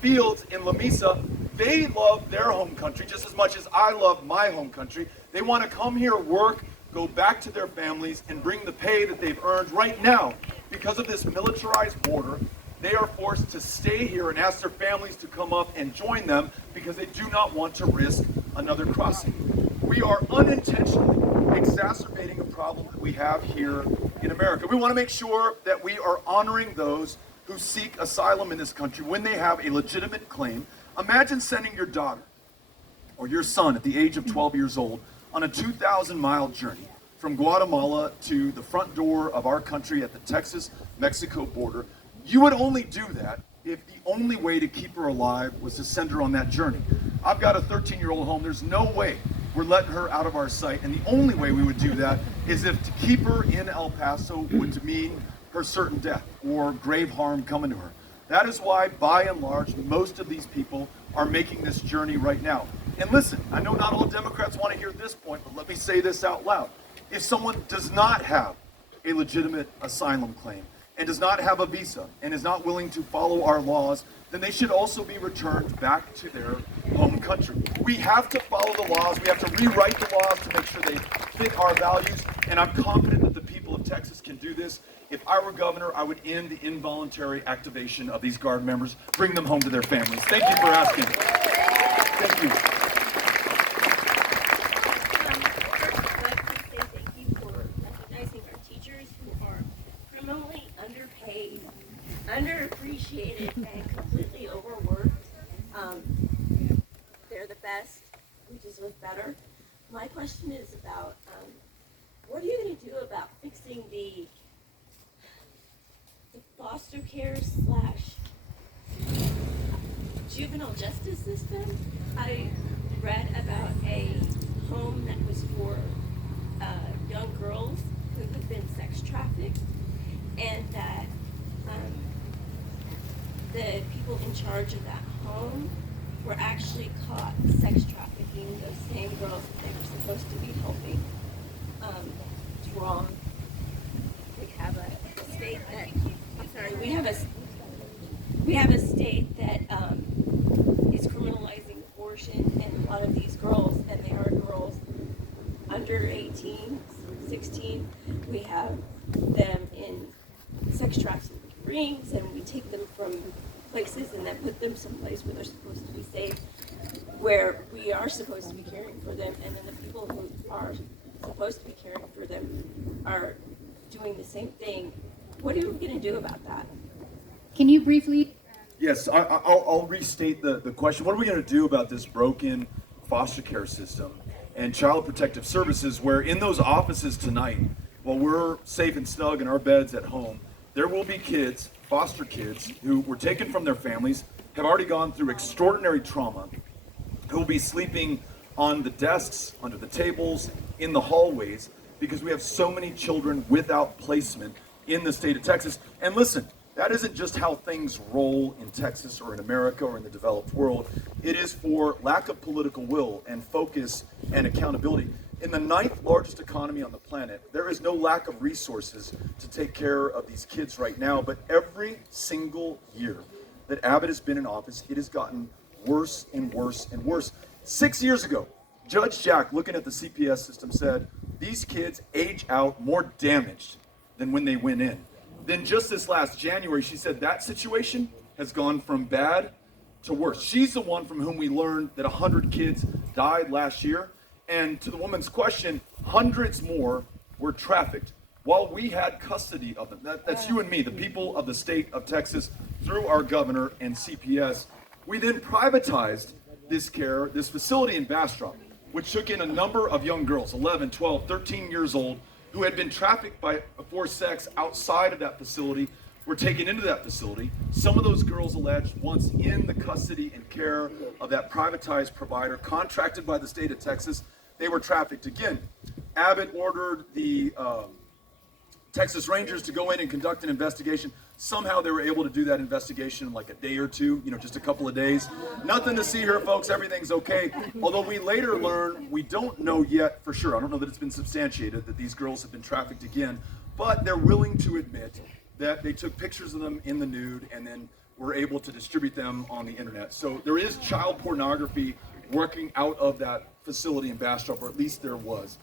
fields in La Mesa, they love their home country just as much as I love my home country. They want to come here, work, go back to their families, and bring the pay that they've earned. Right now, because of this militarized border, they are forced to stay here and ask their families to come up and join them because they do not want to risk another crossing. We are unintentionally exacerbating a problem that we have here in America. We want to make sure that we are honoring those who seek asylum in this country when they have a legitimate claim. Imagine sending your daughter or your son at the age of 12 years old on a 2,000-mile journey from Guatemala to the front door of our country at the Texas-Mexico border. You would only do that if the only way to keep her alive was to send her on that journey. I've got a 13-year-old home. There's no way we're letting her out of our sight, and the only way we would do that is if to keep her in El Paso would mean her certain death or grave harm coming to her. That is why, by and large, most of these people are making this journey right now. And listen, I know not all Democrats want to hear this point, but let me say this out loud. If someone does not have a legitimate asylum claim and does not have a visa and is not willing to follow our laws, then they should also be returned back to their home country. We have to follow the laws. We have to rewrite the laws to make sure they fit our values, and I'm confident that the people of Texas can do this. If I were governor, I would end the involuntary activation of these Guard members, bring them home to their families. Thank you for asking. Thank you. First, I'd like to say thank you for recognizing our teachers who are criminally underpaid, underappreciated, and completely overworked. They're the best. We deserve better. My question is about what are you going to do about fixing the foster care / juvenile justice system? I read about a home that was for young girls who had been sex trafficked, and that the people in charge of that home were actually caught sex trafficking those same girls that they were supposed to be helping. It's wrong. We have a state that, we have a state that is criminalizing abortion, and a lot of these girls, and they are girls under 18, 16, we have them in sex trafficking rings, and we take them from places and then put them someplace where they're supposed to be safe, where we are supposed to be caring for them, and then the people who are supposed to be caring for them are doing the same thing. What are we going to do about that? Can you briefly? Yes, I'll restate the question. What are we going to do about this broken foster care system and child protective services, where in those offices tonight, while we're safe and snug in our beds at home, there will be kids, foster kids, who were taken from their families, have already gone through extraordinary trauma, who will be sleeping on the desks, under the tables, in the hallways, because we have so many children without placement in the state of Texas. And listen, that isn't just how things roll in Texas or in America or in the developed world. It is for lack of political will and focus and accountability. In the 9th largest economy on the planet, there is no lack of resources to take care of these kids right now, but every single year that Abbott has been in office, it has gotten worse and worse and worse. 6 years ago, Judge Jack, looking at the CPS system, said, these kids age out more damaged than when they went in. Then just this last January, she said that situation has gone from bad to worse. She's the one from whom we learned that 100 kids died last year. And to the woman's question, hundreds more were trafficked while we had custody of them. That's you and me, the people of the state of Texas, through our governor and CPS. We then privatized this care, this facility in Bastrop, which took in a number of young girls, 11, 12, 13 years old, who had been trafficked for sex outside of that facility were taken into that facility. Some of those girls alleged, once in the custody and care of that privatized provider contracted by the state of Texas, they were trafficked. Again, Abbott ordered the Texas Rangers to go in and conduct an investigation. Somehow they were able to do that investigation in like a day or two, just a couple of days. Nothing to see here, folks. Everything's okay. Although we later learn, we don't know yet for sure. I don't know that it's been substantiated that these girls have been trafficked again, but they're willing to admit that they took pictures of them in the nude and then were able to distribute them on the internet. So there is child pornography working out of that facility in Bastrop, or at least there was.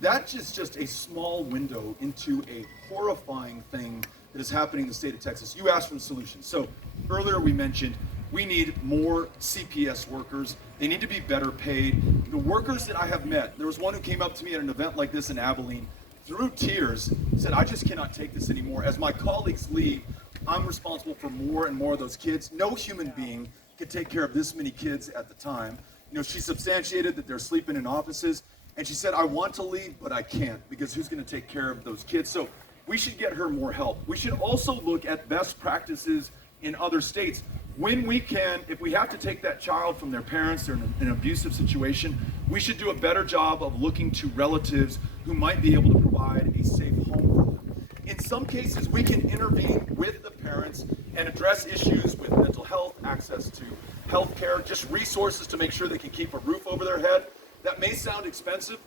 That's just a small window into a horrifying thing that is happening in the state of Texas. You asked for the solution. So earlier we mentioned we need more CPS workers. They need to be better paid. The workers that I have met, there was one who came up to me at an event like this in Abilene, through tears, said, I just cannot take this anymore. As my colleagues leave, I'm responsible for more and more of those kids. No human being could take care of this many kids at the time. She substantiated that they're sleeping in offices. And she said, I want to leave, but I can't, because who's going to take care of those kids? So we should get her more help. We should also look at best practices in other states. When we can, if we have to take that child from their parents, they're in an abusive situation, we should do a better job of looking to relatives who might be able to provide a safe home for them. In some cases, we can intervene with the parents and address issues with mental health, access to health care, just resources to make sure they can keep a roof over their head. That may sound expensive.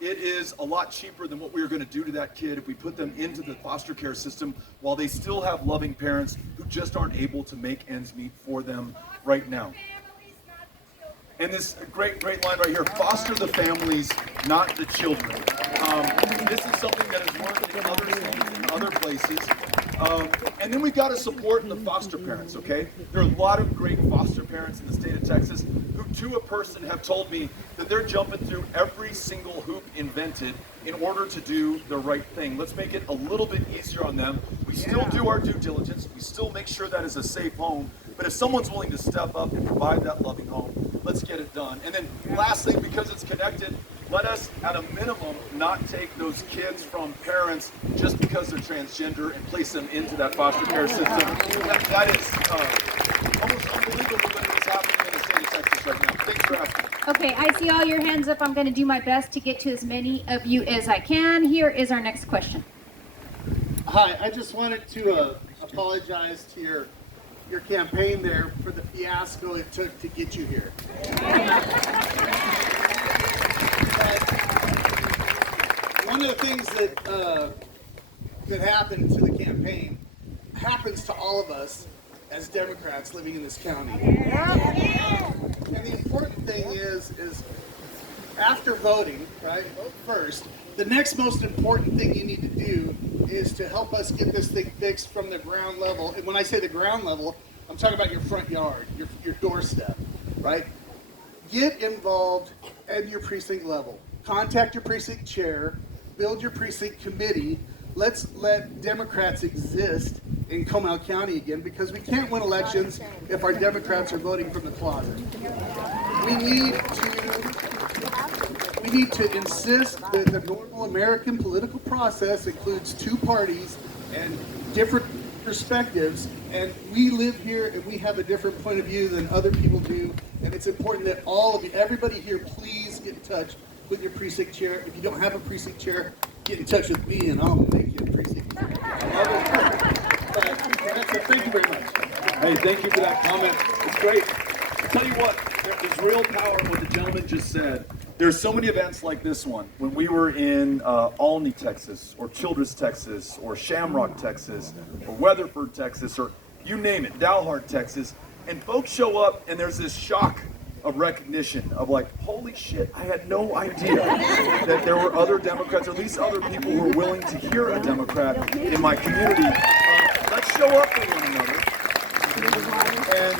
It is a lot cheaper than what we are going to do to that kid if we put them into the foster care system while they still have loving parents who just aren't able to make ends meet for them right now. And this great line right here, foster the families, not the children. This is something that has worked in other states and other places. And then we've got to support the foster parents, okay? There are a lot of great foster parents in the state of Texas who, to a person, have told me that they're jumping through every single hoop invented in order to do the right thing. Let's make it a little bit easier on them. We still do our due diligence. We still make sure that is a safe home. But if someone's willing to step up and provide that loving home, let's get it done. And then lastly, because it's connected, let us, at a minimum, not take those kids from parents just because they're transgender and place them into that foster care system. That is almost unbelievable that it is happening in the state of Texas right now. Thanks for asking. Okay, I see all your hands up. I'm going to do my best to get to as many of you as I can. Here is our next question. Hi, I just wanted to apologize to your campaign there for the fiasco it took to get you here. One of the things that happened to the campaign happens to all of us as Democrats living in this county. And the important thing is after voting, right, vote first, the next most important thing you need to do is to help us get this thing fixed from the ground level. And when I say the ground level, I'm talking about your front yard, your doorstep, right? Get involved at your precinct level. Contact your precinct chair, build your precinct committee. Let's let Democrats exist in Comal County again, because we can't win elections if our Democrats are voting from the closet. We need to insist that the normal American political process includes two parties and different perspectives, and we live here and we have a different point of view than other people do, and it's important that all of you, everybody here, please get in touch with your precinct chair. If you don't have a precinct chair, get in touch with me and I'll make you a precinct chair. Thank you very much. Hey, thank you for that comment. It's great. I'll tell you what, there's real power in what the gentleman just said. There's so many events like this one. When we were in Alney, Texas, or Childress, Texas, or Shamrock, Texas, or Weatherford, Texas, or you name it, Dalhart, Texas, and folks show up and there's this shock of recognition of like, holy shit, I had no idea that there were other Democrats, or at least other people who were willing to hear a Democrat in my community. Let's show up for one another. And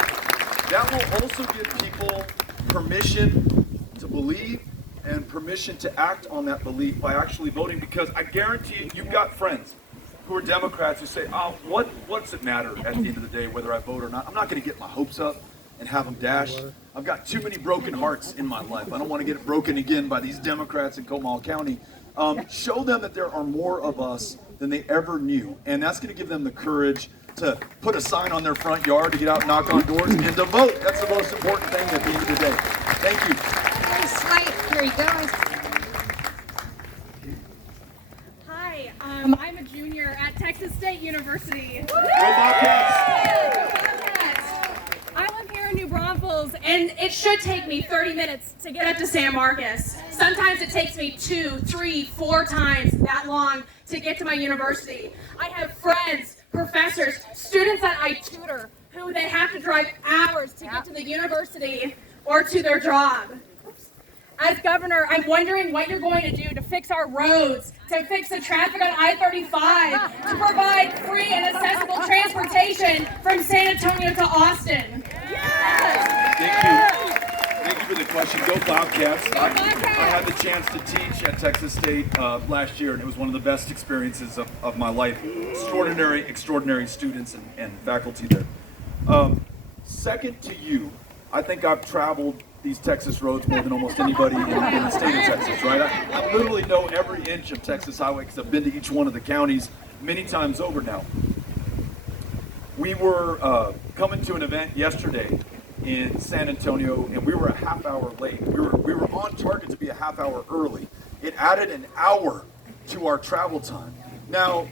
that will also give people permission to believe and permission to act on that belief by actually voting, because I guarantee you've got friends who are Democrats who say, oh, what does it matter at the end of the day whether I vote or not? I'm not going to get my hopes up and have them dash. I've got too many broken hearts in my life. I don't want to get it broken again by these Democrats in Comal County. Show them that there are more of us than they ever knew. And that's going to give them the courage to put a sign on their front yard, to get out and knock on doors, and to vote. That's the most important thing at the end of the day. Thank you. Here you go. Hi, I'm a junior at Texas State University. Go Bobcats! I live here in New Braunfels, and it should take me 30 minutes to get up to San Marcos. Sometimes it takes me 2, 3, 4 times that long to get to my university. I have friends, professors, students that I tutor who they have to drive hours to get to the university or to their job. As governor, I'm wondering what you're going to do to fix our roads, to fix the traffic on I-35, to provide free and accessible transportation from San Antonio to Austin. Yes! Thank you. Thank you for the question. Go Bobcats. I had the chance to teach at Texas State last year, and it was one of the best experiences of my life. Extraordinary students and faculty there. Second to you, I think I've traveled these Texas roads more than almost anybody in the state of Texas, right? I literally know every inch of Texas highway because I've been to each one of the counties many times over now. We were coming to an event yesterday in San Antonio, and we were a half hour late. We were on target to be a half hour early. It added an hour to our travel time. Now,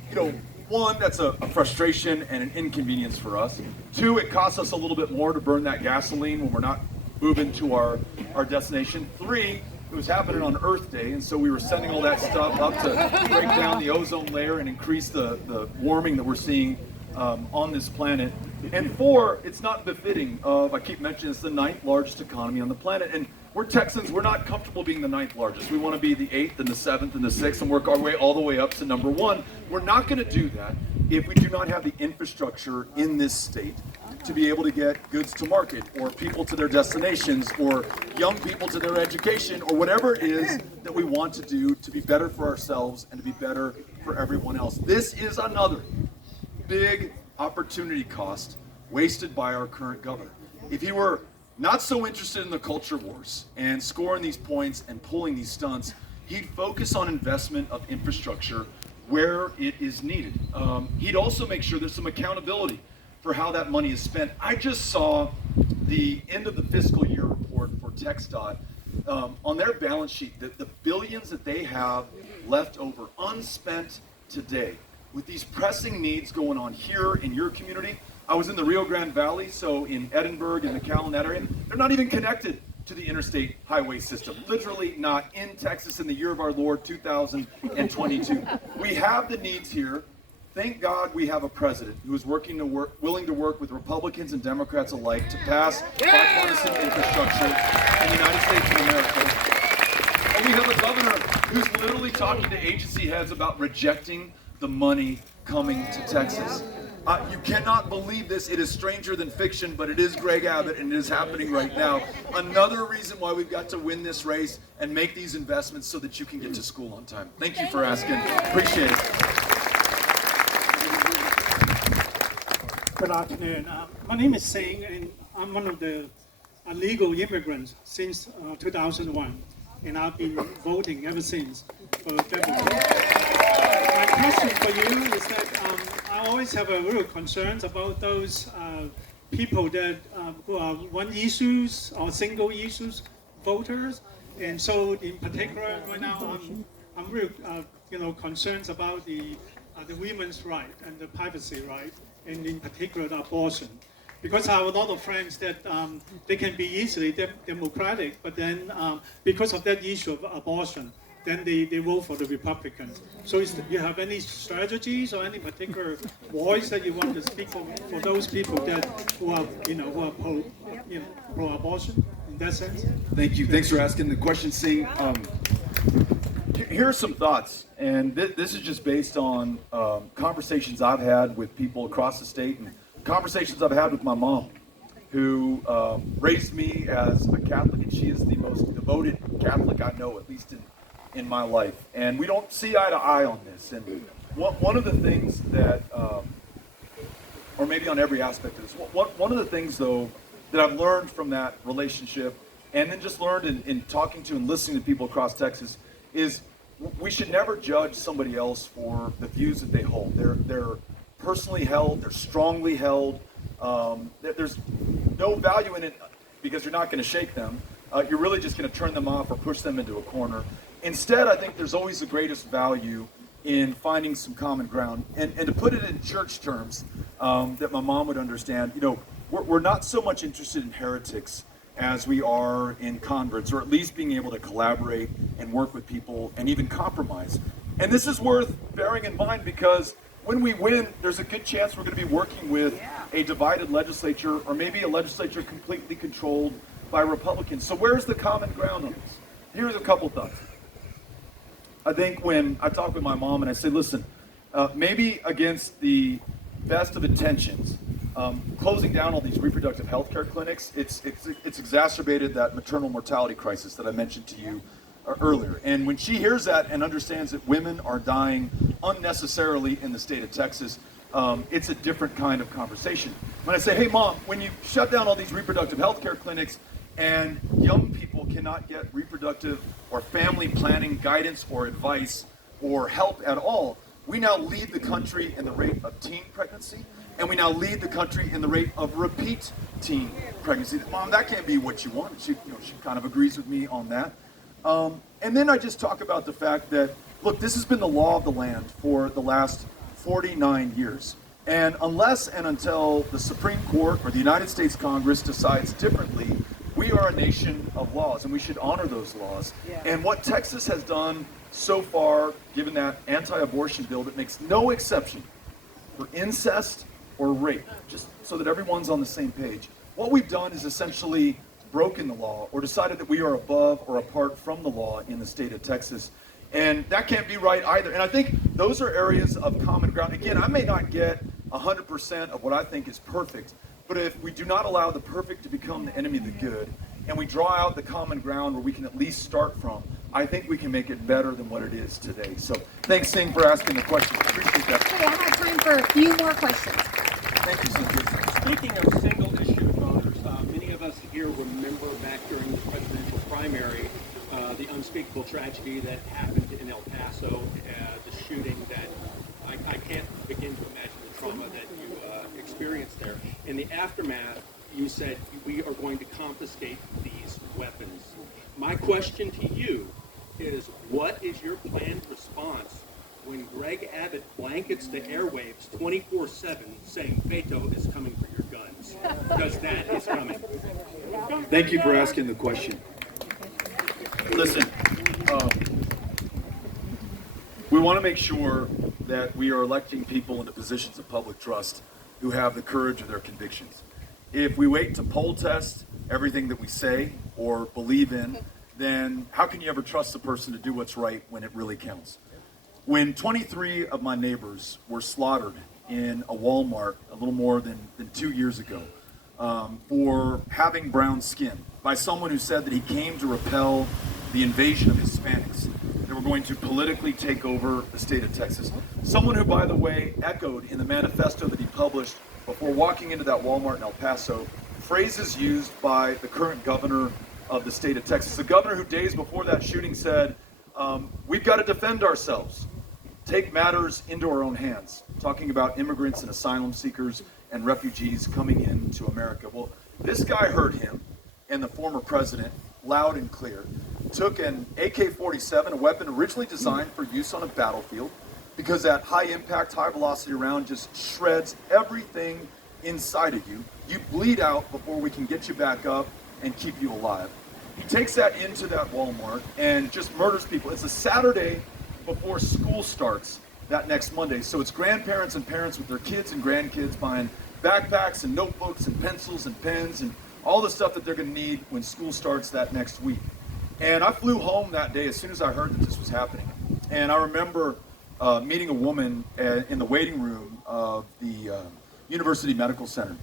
one, that's a frustration and an inconvenience for us. Two, it costs us a little bit more to burn that gasoline when we're not moving to our destination. Three, it was happening on Earth Day, and so we were sending all that stuff up to break down the ozone layer and increase the warming that we're seeing on this planet. And four, it's not befitting of, I keep mentioning it's the 9th largest economy on the planet, and we're Texans, we're not comfortable being the 9th largest. We want to be the 8th and the 7th and the 6th and work our way all the way up to number 1. We're not going to do that if we do not have the infrastructure in this state to be able to get goods to market, or people to their destinations, or young people to their education, or whatever it is that we want to do to be better for ourselves and to be better for everyone else. This is another big opportunity cost wasted by our current governor. If he were not so interested in the culture wars and scoring these points and pulling these stunts, he'd focus on investment of infrastructure where it is needed. He'd also make sure there's some accountability for how that money is spent. I just saw the end of the fiscal year report for TxDOT. On their balance sheet, the billions that they have left over unspent today, with these pressing needs going on here in your community. I was in the Rio Grande Valley, so in Edinburgh and McAllen, that area, they're not even connected to the interstate highway system. Literally not in Texas in the year of our Lord, 2022. We have the needs here. Thank God we have a president who is willing to work with Republicans and Democrats alike to pass bipartisan infrastructure in the United States of America. And we have a governor who's literally talking to agency heads about rejecting the money coming to Texas. You cannot believe this. It is stranger than fiction, but it is Greg Abbott, and it is happening right now. Another reason why we've got to win this race and make these investments so that you can get to school on time. Thank you for asking. Appreciate it. Good afternoon. My name is Singh, and I'm one of the legal immigrants since 2001, and I've been voting ever since for Democrats. My question for you is that I always have a real concerns about those people that who are one issues or single issues voters, and so in particular right now I'm real concerns about the women's right and the privacy right, and in particular the abortion, because I have a lot of friends that they can be easily democratic, but then because of that issue of abortion, then they vote for the Republicans. So do you have any strategies or any particular voice that you want to speak for those people who are pro-abortion in that sense? Thank you. Thanks for asking the question, Singh. Here are some thoughts, and this is just based on conversations I've had with people across the state and conversations I've had with my mom, who raised me as a Catholic, and she is the most devoted Catholic I know, at least in my life. And we don't see eye to eye on this. And one of the things that, or maybe on every aspect of this, one of the things though that I've learned from that relationship, and then just learned in talking to and listening to people across Texas, is we should never judge somebody else for the views that they hold. They're personally held, they're strongly held. There's no value in it because you're not going to shake them. You're really just going to turn them off or push them into a corner. Instead, I think there's always the greatest value in finding some common ground. And to put it in church terms that my mom would understand, we're not so much interested in heretics as we are in converts, or at least being able to collaborate and work with people and even compromise. And this is worth bearing in mind because when we win, there's a good chance we're going to be working with a divided legislature, or maybe a legislature completely controlled by Republicans. So where's the common ground on this? Here's a couple thoughts. I think when I talk with my mom and I say, listen, maybe against the best of intentions, closing down all these reproductive health care clinics, it's exacerbated that maternal mortality crisis that I mentioned to you earlier. And when she hears that and understands that women are dying unnecessarily in the state of Texas, it's a different kind of conversation. When I say, hey mom, when you shut down all these reproductive health care clinics and young people cannot get reproductive or family planning guidance or advice or help at all, we now lead the country in the rate of teen pregnancy, and we now lead the country in the rate of repeat teen pregnancy. Mom, that can't be what you want. She kind of agrees with me on that. And then I just talk about the fact that, look, this has been the law of the land for the last 49 years. And unless and until the Supreme Court or the United States Congress decides differently, we are a nation of laws, and we should honor those laws. Yeah. And what Texas has done so far, given that anti-abortion bill that makes no exception for incest or rape, just so that everyone's on the same page, what we've done is essentially broken the law or decided that we are above or apart from the law in the state of Texas. And that can't be right either. And I think those are areas of common ground. Again, I may not get 100% of what I think is perfect, but if we do not allow the perfect to become the enemy of the good, and we draw out the common ground where we can at least start from, I think we can make it better than what it is today. So thanks, Singh, for asking the question. Appreciate that. Okay, I have time for a few more questions. Thank you, Singh. Speaking of single-issue voters, many of us here remember back during the presidential primary the unspeakable tragedy that happened in El Paso, the shooting that I can't begin to imagine the trauma that you experienced there. In the aftermath, you said we are going to confiscate these weapons. My question to you is, what is your planned response when Greg Abbott blankets the airwaves 24/7 saying Beto is coming for your guns? Because that is coming. Thank you for asking the question. Listen, we want to make sure that we are electing people into positions of public trust who have the courage of their convictions. If we wait to poll test everything that we say or believe in, then how can you ever trust the person to do what's right when it really counts? When 23 of my neighbors were slaughtered in a Walmart a little more than 2 years ago for having brown skin by someone who said that he came to repel the invasion of Hispanics that were going to politically take over the state of Texas. Someone who, by the way, echoed in the manifesto that he published before walking into that Walmart in El Paso phrases used by the current governor of the state of Texas. The governor who days before that shooting said, we've got to defend ourselves, take matters into our own hands, talking about immigrants and asylum seekers and refugees coming into America. Well, this guy heard him and the former president loud and clear, took an AK-47, a weapon originally designed for use on a battlefield, because that high impact, high velocity round just shreds everything inside of you. You bleed out before we can get you back up and keep you alive. He takes that into that Walmart and just murders people. It's a Saturday before school starts that next Monday. So it's grandparents and parents with their kids and grandkids buying backpacks and notebooks and pencils and pens and all the stuff that they're going to need when school starts that next week. And I flew home that day as soon as I heard that this was happening. And I remember meeting a woman in the waiting room of the University Medical Center.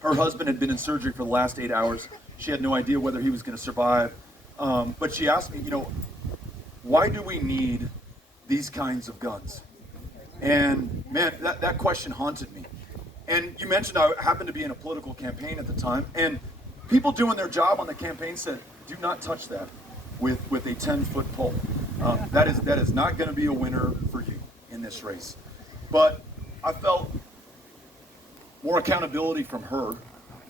Her husband had been in surgery for the last 8 hours. She had no idea whether he was going to survive. But she asked me, why do we need these kinds of guns? And man, that question haunted me. And you mentioned I happened to be in a political campaign at the time, and people doing their job on the campaign said, do not touch that with a 10-foot pole. That is not going to be a winner for you in this race. But I felt more accountability from her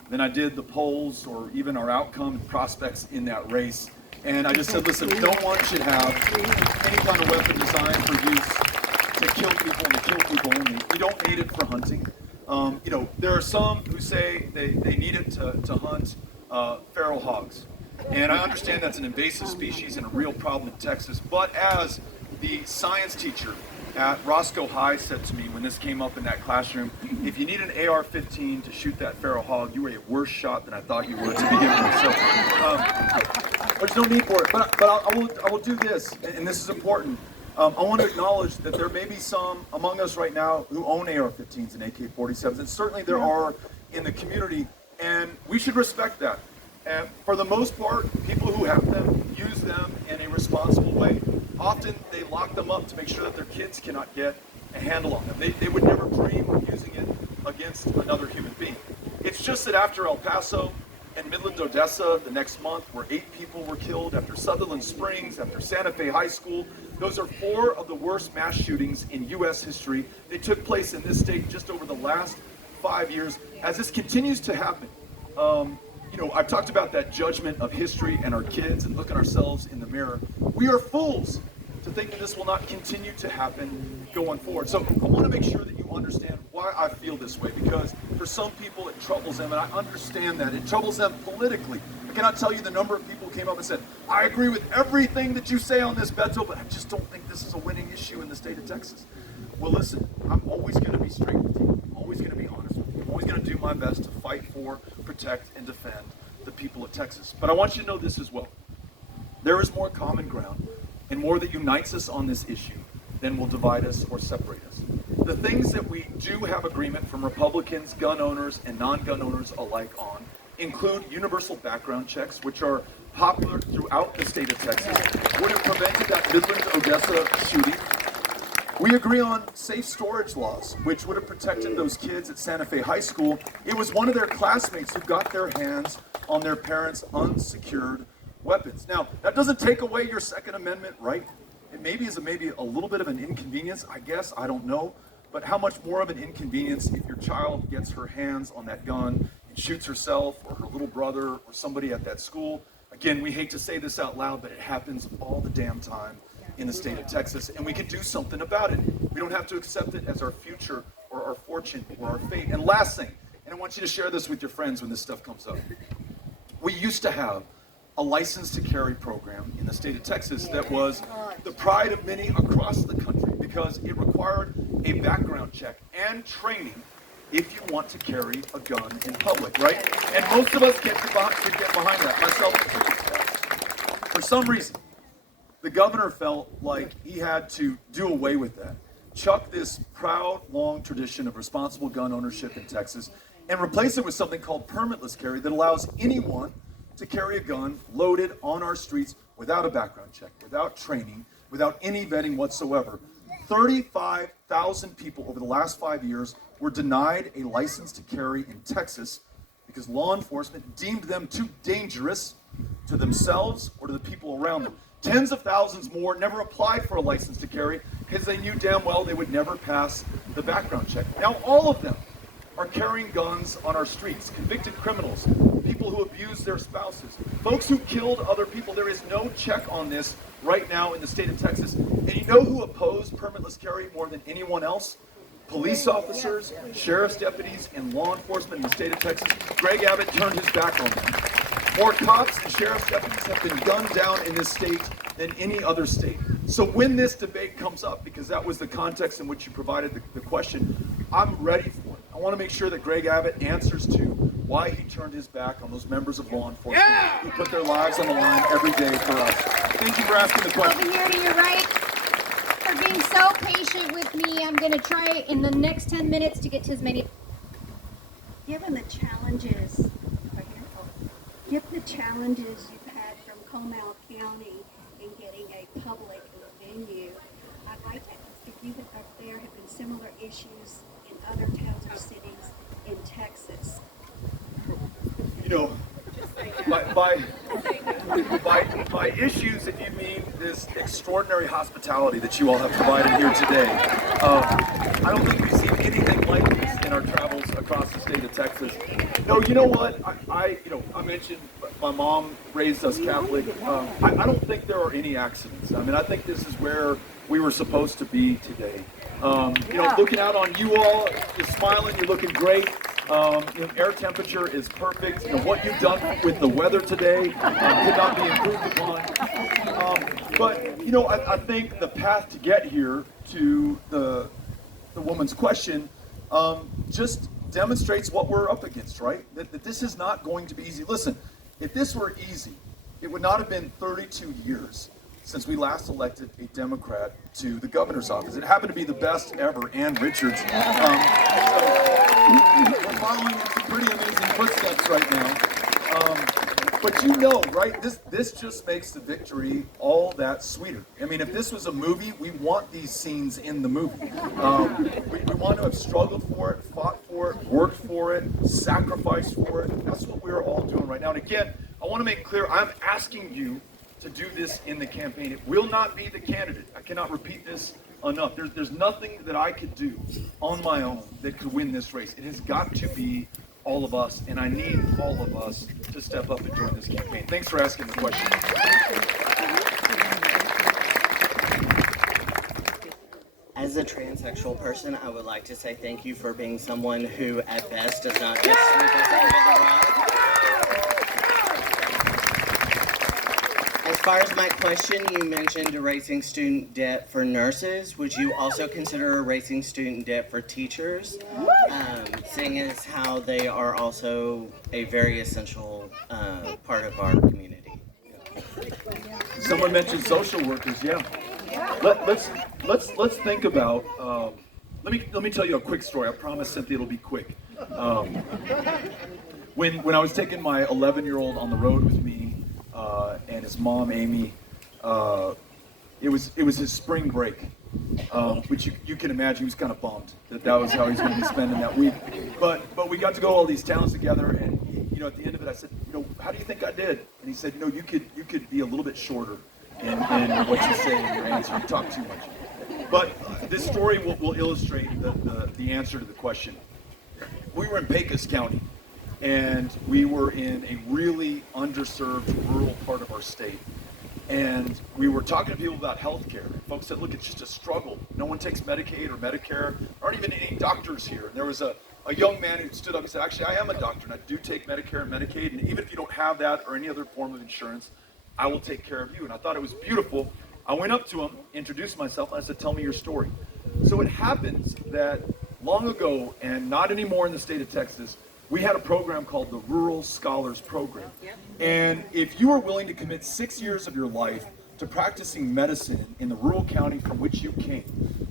than I did the polls or even our outcome and prospects in that race. And I just said, listen, no one should have any kind of weapon designed for use to kill people and to kill people only. We don't need it for hunting. There are some who say they need it to hunt feral hogs. And I understand that's an invasive species and a real problem in Texas. But as the science teacher at Roscoe High said to me when this came up in that classroom, if you need an AR-15 to shoot that feral hog, you were a worse shot than I thought you were to begin with. So there's no need for it. But I will do this, and this is important. I want to acknowledge that there may be some among us right now who own AR-15s and AK-47s, and certainly there are in the community, and we should respect that. And for the most part, people who have them use them in a responsible way. Often they lock them up to make sure that their kids cannot get a handle on them. They would never dream of using it against another human being. It's just that after El Paso and Midland, Odessa, the next month, where 8 people were killed, after Sutherland Springs, after Santa Fe High School, those are 4 of the worst mass shootings in U.S. history. They took place in this state just over the last 5 years. As this continues to happen, I've talked about that judgment of history and our kids and looking ourselves in the mirror. We are fools to think that this will not continue to happen going forward. So I want to make sure that you understand why I feel this way, because for some people it troubles them, and I understand that. It troubles them politically. I cannot tell you the number of people who came up and said, I agree with everything that you say on this, Beto, but I just don't think this is a winning issue in the state of Texas. Well, listen, I'm always going to be straight with you. I'm always going to be honest with you. I'm always going to do my best to fight for, protect, and defend the people of Texas. But I want you to know this as well. There is more common ground and more that unites us on this issue than will divide us or separate us. The things that we do have agreement from Republicans, gun owners, and non-gun owners alike on include universal background checks, which are popular throughout the state of Texas, would have prevented that Midland, Odessa shooting. We agree on safe storage laws, which would have protected those kids at Santa Fe High School. It was one of their classmates who got their hands on their parents' unsecured weapons. Now, that doesn't take away your Second Amendment right. It maybe is maybe a little bit of an inconvenience, I guess, I don't know. But how much more of an inconvenience if your child gets her hands on that gun and shoots herself or her little brother or somebody at that school? Again, we hate to say this out loud, but it happens all the damn time in the state of Texas, and we can do something about it. We don't have to accept it as our future or our fortune or our fate. And last thing, and I want you to share this with your friends when this stuff comes up. We used to have a license to carry program in the state of Texas that was the pride of many across the country because it required a background check and training if you want to carry a gun in public, right? And most of us could get behind that, myself included. For some reason, the governor felt like he had to do away with that, chuck this proud, long tradition of responsible gun ownership in Texas, and replace it with something called permitless carry that allows anyone to carry a gun loaded on our streets without a background check, without training, without any vetting whatsoever. 35,000 people over the last 5 years were denied a license to carry in Texas because law enforcement deemed them too dangerous to themselves or to the people around them. Tens of thousands more never applied for a license to carry because they knew damn well they would never pass the background check. Now all of them are carrying guns on our streets. Convicted criminals, people who abuse their spouses, folks who killed other people. There is no check on this right now in the state of Texas. And you know who opposed permitless carry more than anyone else? Police officers, sheriff's deputies, and law enforcement in the state of Texas. Greg Abbott turned his back on them. More cops and sheriff's deputies have been gunned down in this state than any other state. So when this debate comes up, because that was the context in which you provided the question, I'm ready for it. I want to make sure that Greg Abbott answers to why he turned his back on those members of law enforcement who put their lives on the line every day for us. Thank you for asking the question. Over here to your right, for being so patient with me. I'm going to try in the next 10 minutes to get to as many. Given the challenges, given the challenges you've had from Comal County in getting a public venue, I'd like to ask if you up there have been similar issues in other towns or cities in Texas? You know, by issues, if you mean this extraordinary hospitality that you all have provided here today, I don't think we've seen anything like this in our travels across the state of Texas. No, you know what? I mentioned my mom raised us Catholic. I don't think there are any accidents. I mean, I think this is where we were supposed to be today. Looking out on you all, you're smiling, you're looking great. Air temperature is perfect. What you've done with the weather today could not be improved upon. I think the path to get here to the woman's question just demonstrates what we're up against, right? That this is not going to be easy. Listen, if this were easy, it would not have been 32 years since we last elected a Democrat to the governor's office. It happened to be the best ever, Ann Richards. We're following in some pretty amazing footsteps right now. But right, this just makes the victory all that sweeter. I mean, if this was a movie, we want these scenes in the movie. We want to have struggled for it, fought for it, worked for it, sacrificed for it. That's what we're all doing right now. And again, I want to make clear, I'm asking you to do this in the campaign. It will not be the candidate. I cannot repeat this enough. There's nothing that I could do on my own that could win this race. It has got to be all of us, and I need all of us to step up and join this campaign. Thanks for asking the question. As a transsexual person, I would like to say thank you for being someone who, at best, does not just sweep us under the rug. As far as my question, you mentioned erasing student debt for nurses. Would you also consider erasing student debt for teachers, seeing as how they are also a very essential part of our community? Someone mentioned social workers. Yeah. Let's think about. Let me tell you a quick story. I promise, Cynthia, it'll be quick. When I was taking my 11-year-old on the road with me. And his mom, Amy, it was his spring break, which you can imagine he was kind of bummed that was how he's going to be spending that week. But we got to go all these towns together, and at the end of it, I said, how do you think I did? And he said, you could be a little bit shorter in what you say in your answer. You talk too much. But this story will illustrate the answer to the question. We were in Pecos County. And we were in a really underserved rural part of our state. And we were talking to people about health care. Folks said, look, it's just a struggle. No one takes Medicaid or Medicare. There aren't even any doctors here. And there was a young man who stood up and said, actually, I am a doctor, and I do take Medicare and Medicaid. And even if you don't have that or any other form of insurance, I will take care of you. And I thought it was beautiful. I went up to him, introduced myself, and I said, tell me your story. So it happens that long ago, and not anymore in the state of Texas, we had a program called the Rural Scholars Program. And if you are willing to commit 6 years of your life to practicing medicine in the rural county from which you came,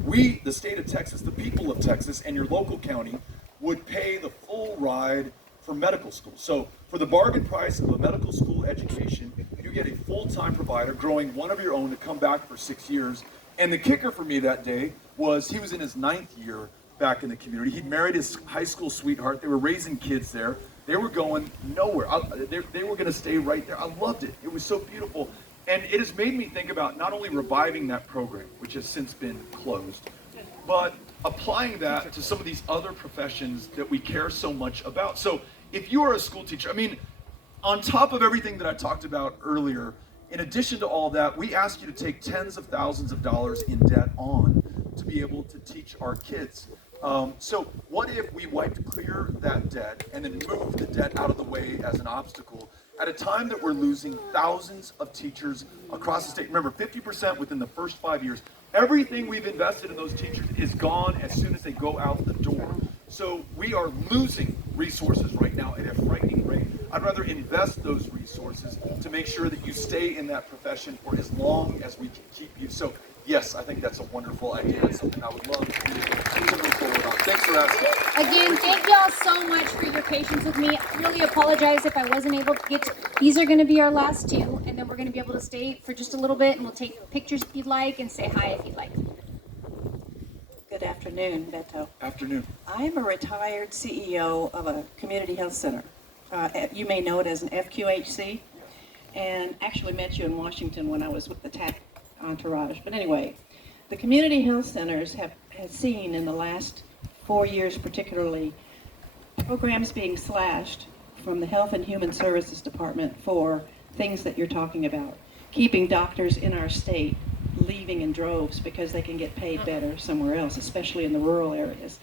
we, the state of Texas, the people of Texas, and your local county would pay the full ride for medical school. So for the bargain price of a medical school education, you get a full-time provider growing one of your own to come back for 6 years. And the kicker for me that day was he was in his 9th year back in the community. He'd married his high school sweetheart. They were raising kids there. They were going nowhere. They were going to stay right there. I loved it. It was so beautiful. And it has made me think about not only reviving that program, which has since been closed, but applying that to some of these other professions that we care so much about. So if you are a school teacher, on top of everything that I talked about earlier, in addition to all that, we ask you to take tens of thousands of dollars in debt on to be able to teach our kids. So what if we wiped clear that debt and then moved the debt out of the way as an obstacle at a time that we're losing thousands of teachers across the state? Remember, 50% within the first 5 years. Everything we've invested in those teachers is gone as soon as they go out the door. So we are losing resources right now at a frightening rate. I'd rather invest those resources to make sure that you stay in that profession for as long as we can keep you. So yes, I think that's a wonderful idea. It's something I would love to move forward on. Thanks for asking. Again, thank y'all so much for your patience with me. I really apologize if I wasn't able to get to, these are going to be our last two, and then we're going to be able to stay for just a little bit, and we'll take pictures if you'd like, and say hi if you'd like. Good afternoon, Beto. Afternoon. I'm a retired CEO of a community health center. You may know it as an FQHC, and actually met you in Washington when I was with the TAC entourage. But anyway, the community health centers have seen in the last 4 years particularly programs being slashed from the Health and Human Services Department for things that you're talking about. Keeping doctors in our state leaving in droves because they can get paid better somewhere else, especially in the rural areas.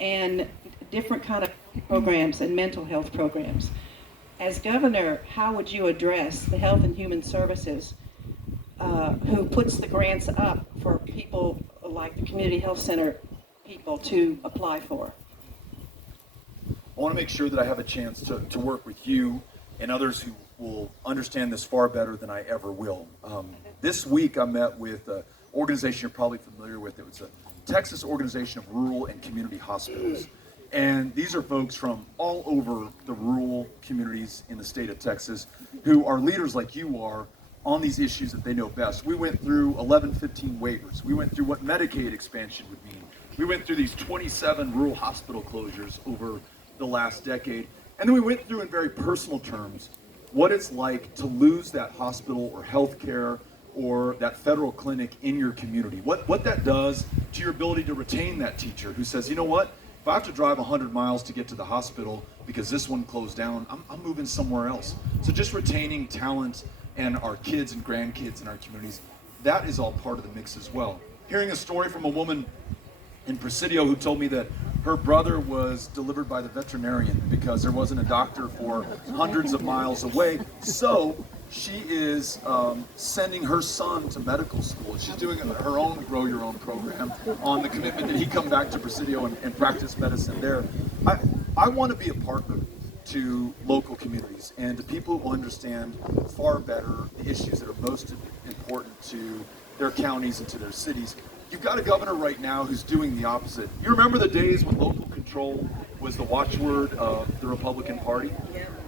And different kind of programs and mental health programs. As governor, how would you address the Health and Human Services who puts the grants up for people like the community health center people to apply for? I want to make sure that I have a chance to work with you and others who will understand this far better than I ever will. This week I met with an organization you're probably familiar with. It was a Texas Organization of Rural and Community Hospitals. And these are folks from all over the rural communities in the state of Texas who are leaders like you are on these issues that they know best. We went through 1115 waivers. We went through what Medicaid expansion would mean. We went through these 27 rural hospital closures over the last decade. And then we went through in very personal terms what it's like to lose that hospital or health care or that federal clinic in your community. What that does to your ability to retain that teacher who says, you know what, if I have to drive 100 miles to get to the hospital because this one closed down, I'm moving somewhere else. So just retaining talent and our kids and grandkids in our communities, that is all part of the mix as well. Hearing a story from a woman in Presidio who told me that her brother was delivered by the veterinarian because there wasn't a doctor for hundreds of miles away. So she is sending her son to medical school. She's doing her own Grow Your Own program on the commitment that he come back to Presidio and practice medicine there. I want to be a partner to local communities and to people who understand far better the issues that are most important to their counties and to their cities. You've got a governor right now who's doing the opposite. You remember the days when local control was the watchword of the Republican Party?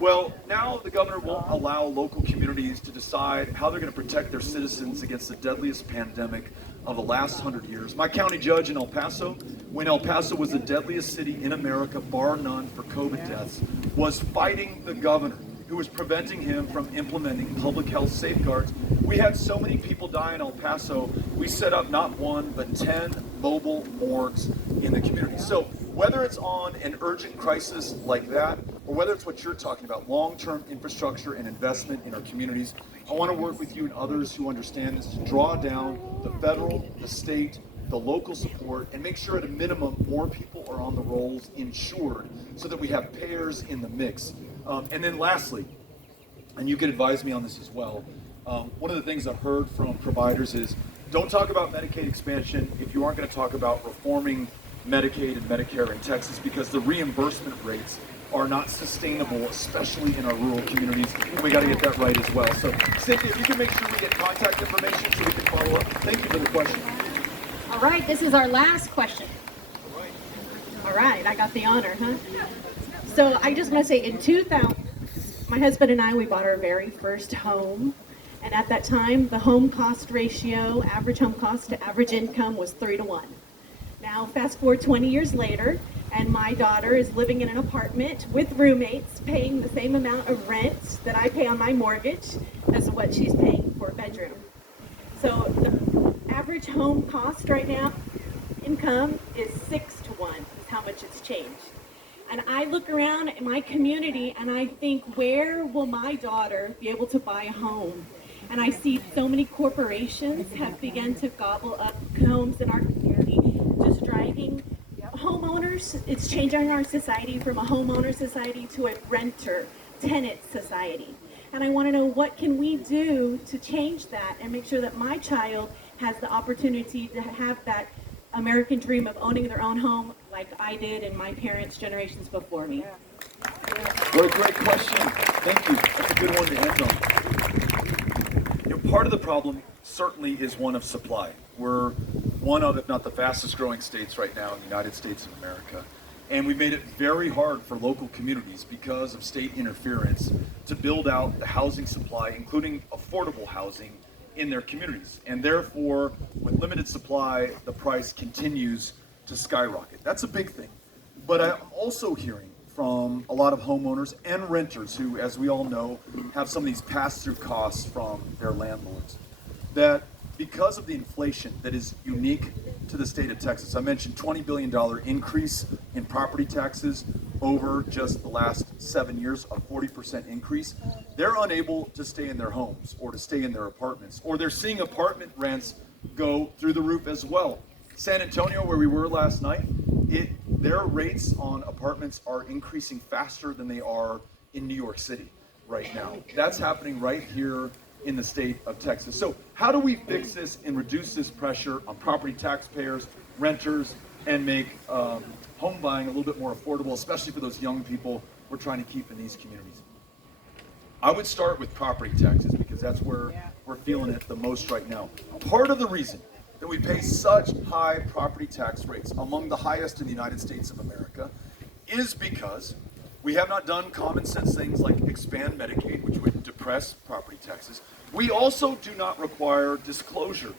Well, now the governor won't allow local communities to decide how they're going to protect their citizens against the deadliest pandemic of the last 100 years. My county judge in El Paso, when El Paso was the deadliest city in America, bar none, for COVID deaths, was fighting the governor who was preventing him from implementing public health safeguards. We had so many people die in El Paso, we set up not one, but 10 mobile morgues in the community. So whether it's on an urgent crisis like that, or whether it's what you're talking about, long-term infrastructure and investment in our communities, I want to work with you and others who understand this to draw down the federal, the state, the local support, and make sure at a minimum more people are on the rolls insured so that we have payers in the mix. And then lastly, and you can advise me on this as well, one of the things I've heard from providers is don't talk about Medicaid expansion if you aren't going to talk about reforming Medicaid and Medicare in Texas because the reimbursement rates are not sustainable, especially in our rural communities. We got to get that right as well. So Cynthia, if you can make sure we get contact information so we can follow up. Thank you for the question. All right, this is our last question. All right, I got the honor, huh? So I just want to say in 2000, my husband and I, we bought our very first home. And at that time, the home cost ratio, average home cost to average income was 3-to-1. Now, fast forward 20 years later, and my daughter is living in an apartment with roommates, paying the same amount of rent that I pay on my mortgage as what she's paying for a bedroom. So the average home cost right now, income is 6-to-1, is how much it's changed. And I look around at my community and I think, where will my daughter be able to buy a home? And I see so many corporations have begun to gobble up homes in our community, just driving homeowners. It's changing our society from a homeowner society to a renter, tenant society. And I want to know, what can we do to change that and make sure that my child has the opportunity to have that American dream of owning their own home like I did and my parents' generations before me. What a great question. Thank you. That's a good one to end on. You know, part of the problem certainly is one of supply. We're one of, if not the fastest growing states right now in the United States of America. And we made it very hard for local communities because of state interference to build out the housing supply, including affordable housing, in their communities. And therefore, with limited supply, the price continues to skyrocket. That's a big thing. But I'm also hearing from a lot of homeowners and renters who, as we all know, have some of these pass-through costs from their landlords, that because of the inflation that is unique to the state of Texas, I mentioned $20 billion increase in property taxes over just the last 7 years, a 40% increase, they're unable to stay in their homes or to stay in their apartments, or they're seeing apartment rents go through the roof as well. San Antonio, where we were last night, their rates on apartments are increasing faster than they are in New York City right now. That's happening right here in the state of Texas. So how do we fix this and reduce this pressure on property taxpayers, renters, and make home buying a little bit more affordable, especially for those young people we're trying to keep in these communities? I would start with property taxes because that's where we're feeling it the most right now. Part of the reason that we pay such high property tax rates, among the highest in the United States of America, is because we have not done common sense things like expand Medicaid, which would depress property taxes. We also do not require disclosure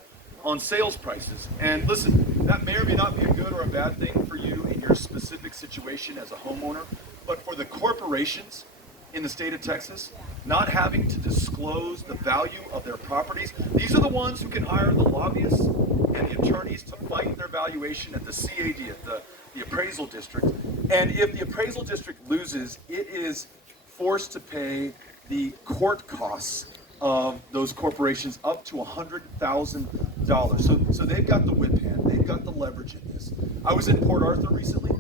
on sales prices. And listen, that may or may not be a good or a bad thing for you in your specific situation as a homeowner, but for the corporations in the state of Texas, not having to disclose the value of their properties, these are the ones who can hire the lobbyists and the attorneys to fight their valuation at the CAD, at the appraisal district. And if the appraisal district loses, it is forced to pay the court costs of those corporations up to $100,000. So they've got the whip hand, they've got the leverage in this. I was in Port Arthur recently.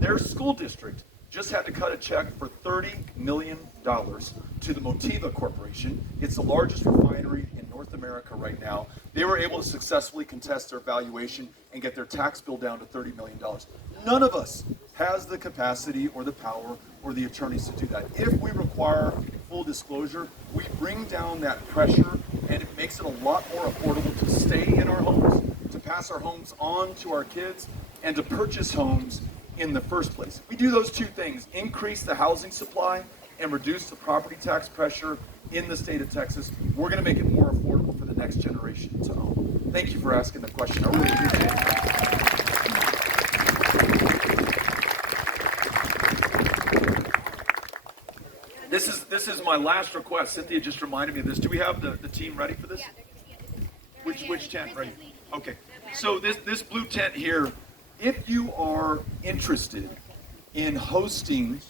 Their school district just had to cut a check for $30 million to the Motiva Corporation. It's the largest refinery in North America right now. They were able to successfully contest their valuation and get their tax bill down to $30 million. None of us has the capacity or the power or the attorneys to do that. If we require full disclosure, we bring down that pressure and it makes it a lot more affordable to stay in our homes, to pass our homes on to our kids, and to purchase homes in the first place. We do those two things, increase the housing supply and reduce the property tax pressure in the state of Texas. We're going to make it more affordable for the next generation to own. Thank you for asking the question. I really appreciate it. This is my last request. Cynthia just reminded me of this. Do we have the team ready for this? Which tent ready? Okay. So this blue tent here, if you are interested in hosting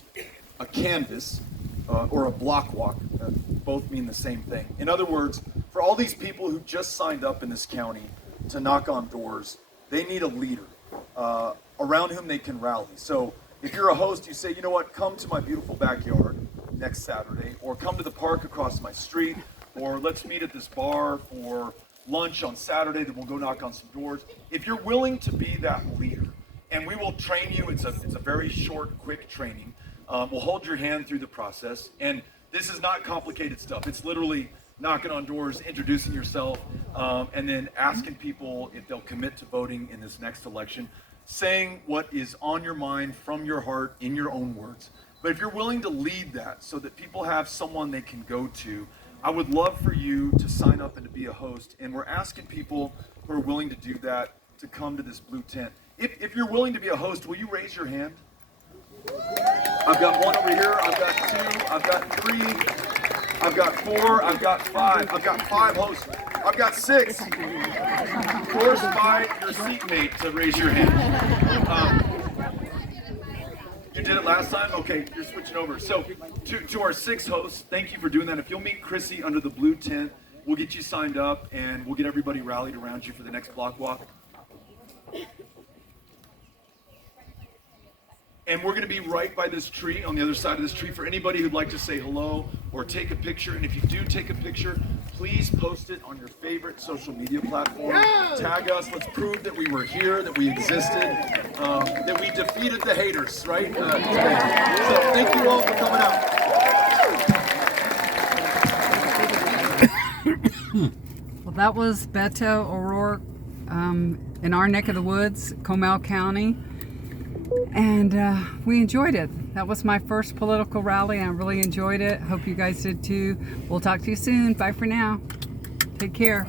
a canvas or a block walk, both mean the same thing. In other words, for all these people who just signed up in this county to knock on doors, they need a leader around whom they can rally. So if you're a host, you say, you know what, come to my beautiful backyard next Saturday, or come to the park across my street, or let's meet at this bar for lunch on Saturday, then we'll go knock on some doors. If you're willing to be that leader, and we will train you, it's a very short, quick training. We'll hold your hand through the process, and this is not complicated stuff. It's literally knocking on doors, introducing yourself, and then asking people if they'll commit to voting in this next election, saying what is on your mind from your heart in your own words. But if you're willing to lead that so that people have someone they can go to, I would love for you to sign up and to be a host. And we're asking people who are willing to do that to come to this blue tent. If you're willing to be a host, will you raise your hand? I've got one over here, I've got two, I've got three, I've got four, I've got five. I've got 5 hosts. I've got 6. Forced by your seatmate to raise your hand. You did it last time? Okay, you're switching over. So, to our 6 hosts, thank you for doing that. If you'll meet Chrissy under the blue tent, we'll get you signed up and we'll get everybody rallied around you for the next block walk. And we're going to be right by this tree, on the other side of this tree, for anybody who'd like to say hello or take a picture. And if you do take a picture, please post it on your favorite social media platform. Tag us. Let's prove that we were here, that we existed, that we defeated the haters, right? So thank you all for coming out. Well, that was Beto O'Rourke in our neck of the woods, Comal County. And we enjoyed it. That was my first political rally. I really enjoyed it. Hope you guys did too. We'll talk to you soon. Bye for now. Take care.